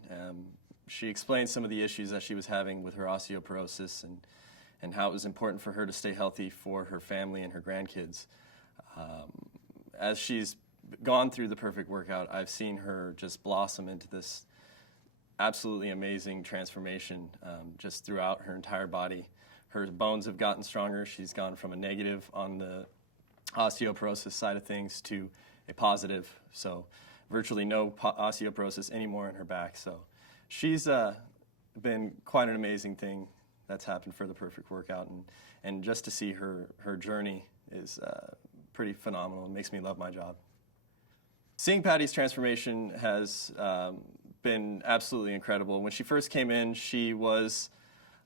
She explained some of the issues that she was having with her osteoporosis and how it was important for her to stay healthy for her family and her grandkids. As she's gone through the Perfect Workout, I've seen her just blossom into this absolutely amazing transformation just throughout her entire body. Her bones have gotten stronger. She's gone from a negative on the osteoporosis side of things to a positive. So virtually no osteoporosis anymore in her back. So she's been quite an amazing thing that's happened for the Perfect Workout, and just to see her journey is pretty phenomenal and makes me love my job. Seeing Patty's transformation has been absolutely incredible. When she first came in, she was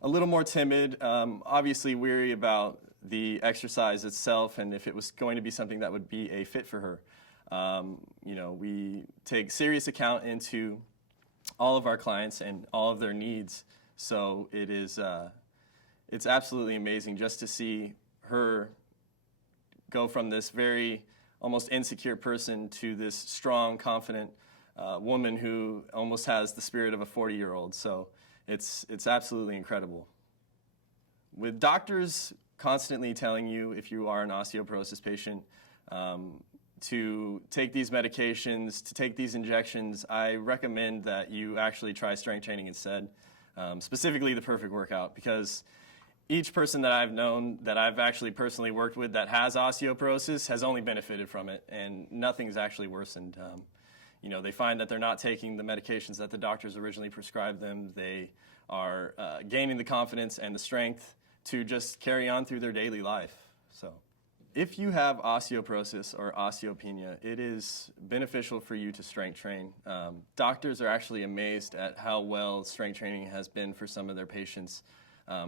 a little more timid, obviously weary about the exercise itself and if it was going to be something that would be a fit for her. You know, we take serious account into all of our clients and all of their needs. So it's absolutely amazing just to see her go from this very almost insecure person to this strong, confident woman who almost has the spirit of a 40-year-old. So it's absolutely incredible. With doctors constantly telling you, if you are an osteoporosis patient, to take these medications, to take these injections, I recommend that you actually try strength training instead, specifically the Perfect Workout, because each person that I've known, that I've actually personally worked with that has osteoporosis has only benefited from it, and nothing's actually worsened. You know, they find that they're not taking the medications that the doctors originally prescribed them. They are gaining the confidence and the strength to just carry on through their daily life. So if you have osteoporosis or osteopenia, it is beneficial for you to strength train. Doctors are actually amazed at how well strength training has been for some of their patients,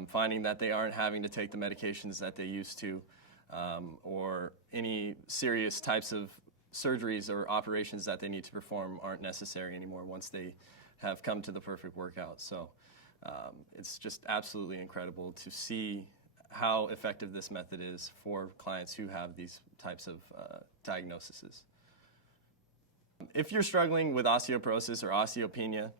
finding that they aren't having to take the medications that they used to, or any serious types of surgeries or operations that they need to perform aren't necessary anymore once they have come to the Perfect Workout. So it's just absolutely incredible to see how effective this method is for clients who have these types of diagnoses. If you're struggling with osteoporosis or osteopenia,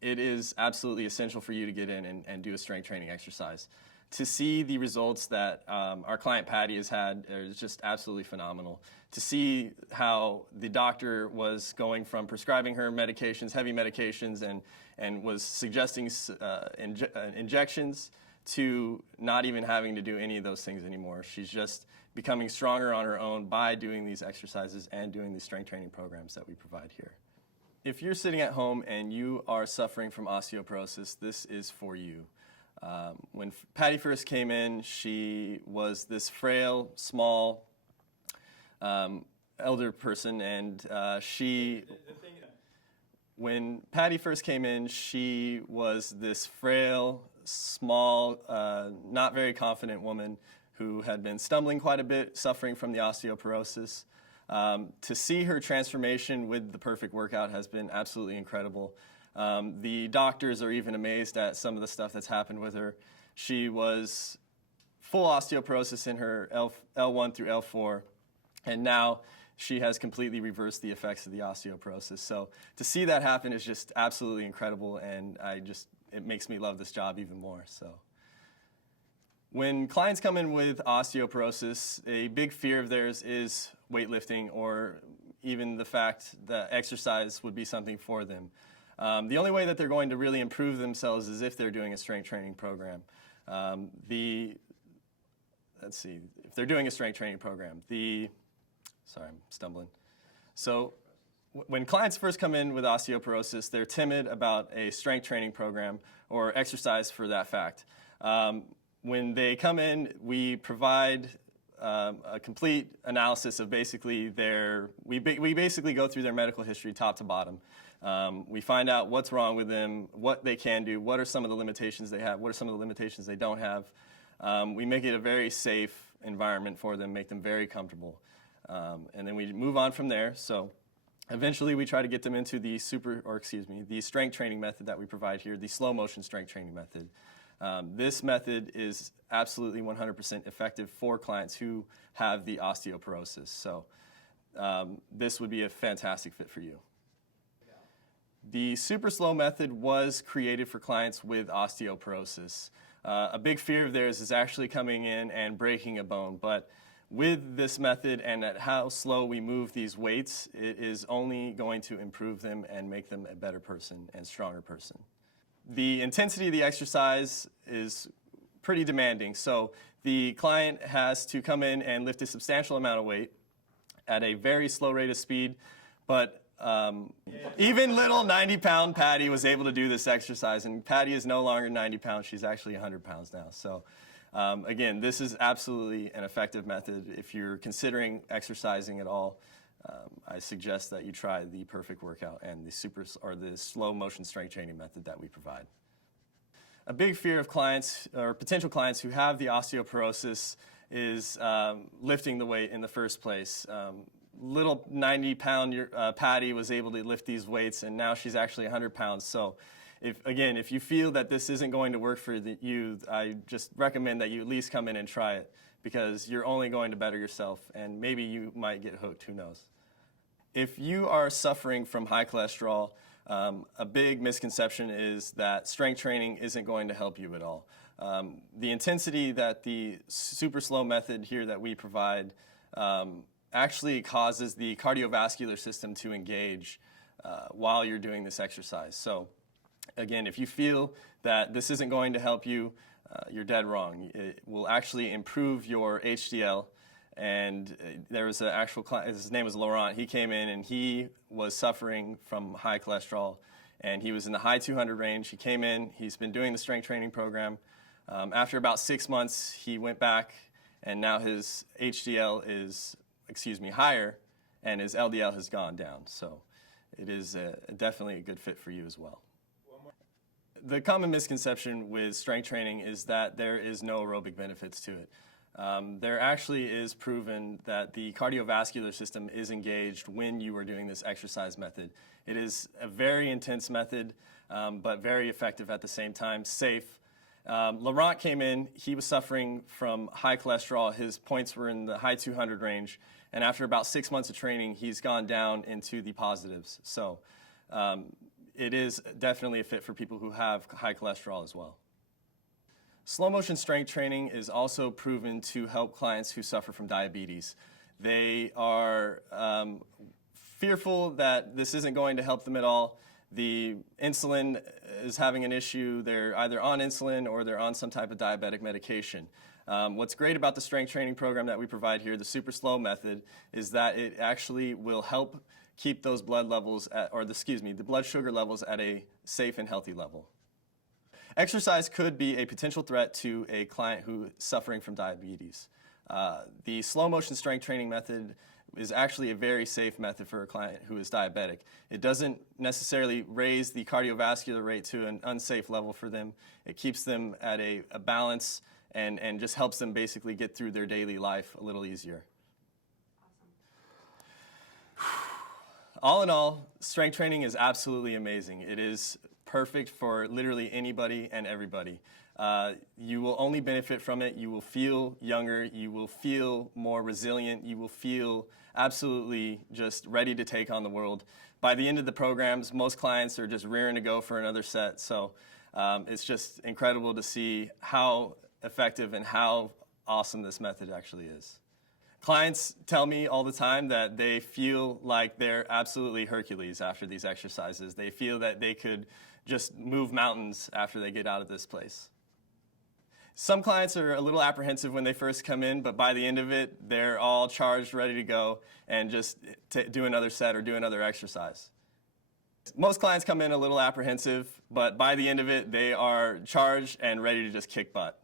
it is absolutely essential for you to get in and do a strength training exercise. To see the results that our client Patty has had is just absolutely phenomenal. To see how the doctor was going from prescribing her medications, heavy medications, and was suggesting injections, to not even having to do any of those things anymore. She's just becoming stronger on her own by doing these exercises and doing these strength training programs that we provide here. If you're sitting at home and you are suffering from osteoporosis, this is for you. When Patty first came in, she was this frail, small, elder person, and when Patty first came in, she was this frail, small, not very confident woman who had been stumbling quite a bit, suffering from the osteoporosis. To see her transformation with the Perfect Workout has been absolutely incredible. The doctors are even amazed at some of the stuff that's happened with her. She was full osteoporosis in her L1 through L4, and now she has completely reversed the effects of the osteoporosis. So to see that happen is just absolutely incredible, and it makes me love this job even more. So when clients come in with osteoporosis, a big fear of theirs is weightlifting, or even the fact that exercise would be something for them. The only way that they're going to really improve themselves is if they're doing a strength training program. If they're doing a strength training program, sorry, I'm stumbling. So when clients first come in with osteoporosis, they're timid about a strength training program or exercise for that fact. When they come in, we provide a complete analysis of basically we basically go through their medical history top to bottom. We find out what's wrong with them, what they can do, what are some of the limitations they have, what are some of the limitations they don't have. We make it a very safe environment for them, make them very comfortable. And then we move on from there. So eventually we try to get them into the strength training method that we provide here, the slow motion strength training method. This method is absolutely 100% effective for clients who have the osteoporosis. So this would be a fantastic fit for you. The super slow method was created for clients with osteoporosis. A big fear of theirs is actually coming in and breaking a bone, but with this method and at how slow we move these weights, it is only going to improve them and make them a better person and stronger person. The intensity of the exercise is pretty demanding, so the client has to come in and lift a substantial amount of weight at a very slow rate of speed, But even little 90-pound Patty was able to do this exercise, and Patty is no longer 90 pounds. She's actually 100 pounds now. So again, this is absolutely an effective method. If you're considering exercising at all, I suggest that you try the Perfect Workout and the slow motion strength training method that we provide. A big fear of clients or potential clients who have the osteoporosis is lifting the weight in the first place. Little 90-pound Patty was able to lift these weights, and now she's actually 100 pounds. So if you feel that this isn't going to work for you, I just recommend that you at least come in and try it, because you're only going to better yourself, and maybe you might get hooked, who knows. If you are suffering from high cholesterol, a big misconception is that strength training isn't going to help you at all. The intensity that the super slow method here that we provide actually causes the cardiovascular system to engage while you're doing this exercise. So again, if you feel that this isn't going to help you, you're dead wrong. It will actually improve your HDL. And there was an actual client, his name was Laurent. He came in and he was suffering from high cholesterol, and he was in the high 200 range. He came in, he's been doing the strength training program. After about 6 months, he went back, and now his HDL is, higher, and his LDL has gone down. So it is definitely a good fit for you as well. The common misconception with strength training is that there is no aerobic benefits to it. There actually is proven that the cardiovascular system is engaged when you are doing this exercise method. It is a very intense method, but very effective at the same time, safe. Laurent came in, he was suffering from high cholesterol. His points were in the high 200 range, and after about 6 months of training, he's gone down into the positives. So it is definitely a fit for people who have high cholesterol as well. Slow motion strength training is also proven to help clients who suffer from diabetes. They are fearful that this isn't going to help them at all. The insulin is having an issue. They're either on insulin or they're on some type of diabetic medication. What's great about the strength training program that we provide here, the super slow method, is that it actually will help keep those blood levels the blood sugar levels at a safe and healthy level. Exercise could be a potential threat to a client who is suffering from diabetes. The slow motion strength training method is actually a very safe method for a client who is diabetic. It doesn't necessarily raise the cardiovascular rate to an unsafe level for them. It keeps them at a balance and just helps them basically get through their daily life a little easier. All in all, strength training is absolutely amazing. It is perfect for literally anybody and everybody. You will only benefit from it. You will feel younger. You will feel more resilient. You will feel absolutely just ready to take on the world. By the end of the programs, most clients are just rearing to go for another set. So it's just incredible to see how effective and how awesome this method actually is. Clients tell me all the time that they feel like they're absolutely Hercules after these exercises. They feel that they could just move mountains after they get out of this place. Some clients are a little apprehensive when they first come in, but by the end of it, they're all charged, ready to go, and just do another set or do another exercise. Most clients come in a little apprehensive, but by the end of it, they are charged and ready to just kick butt.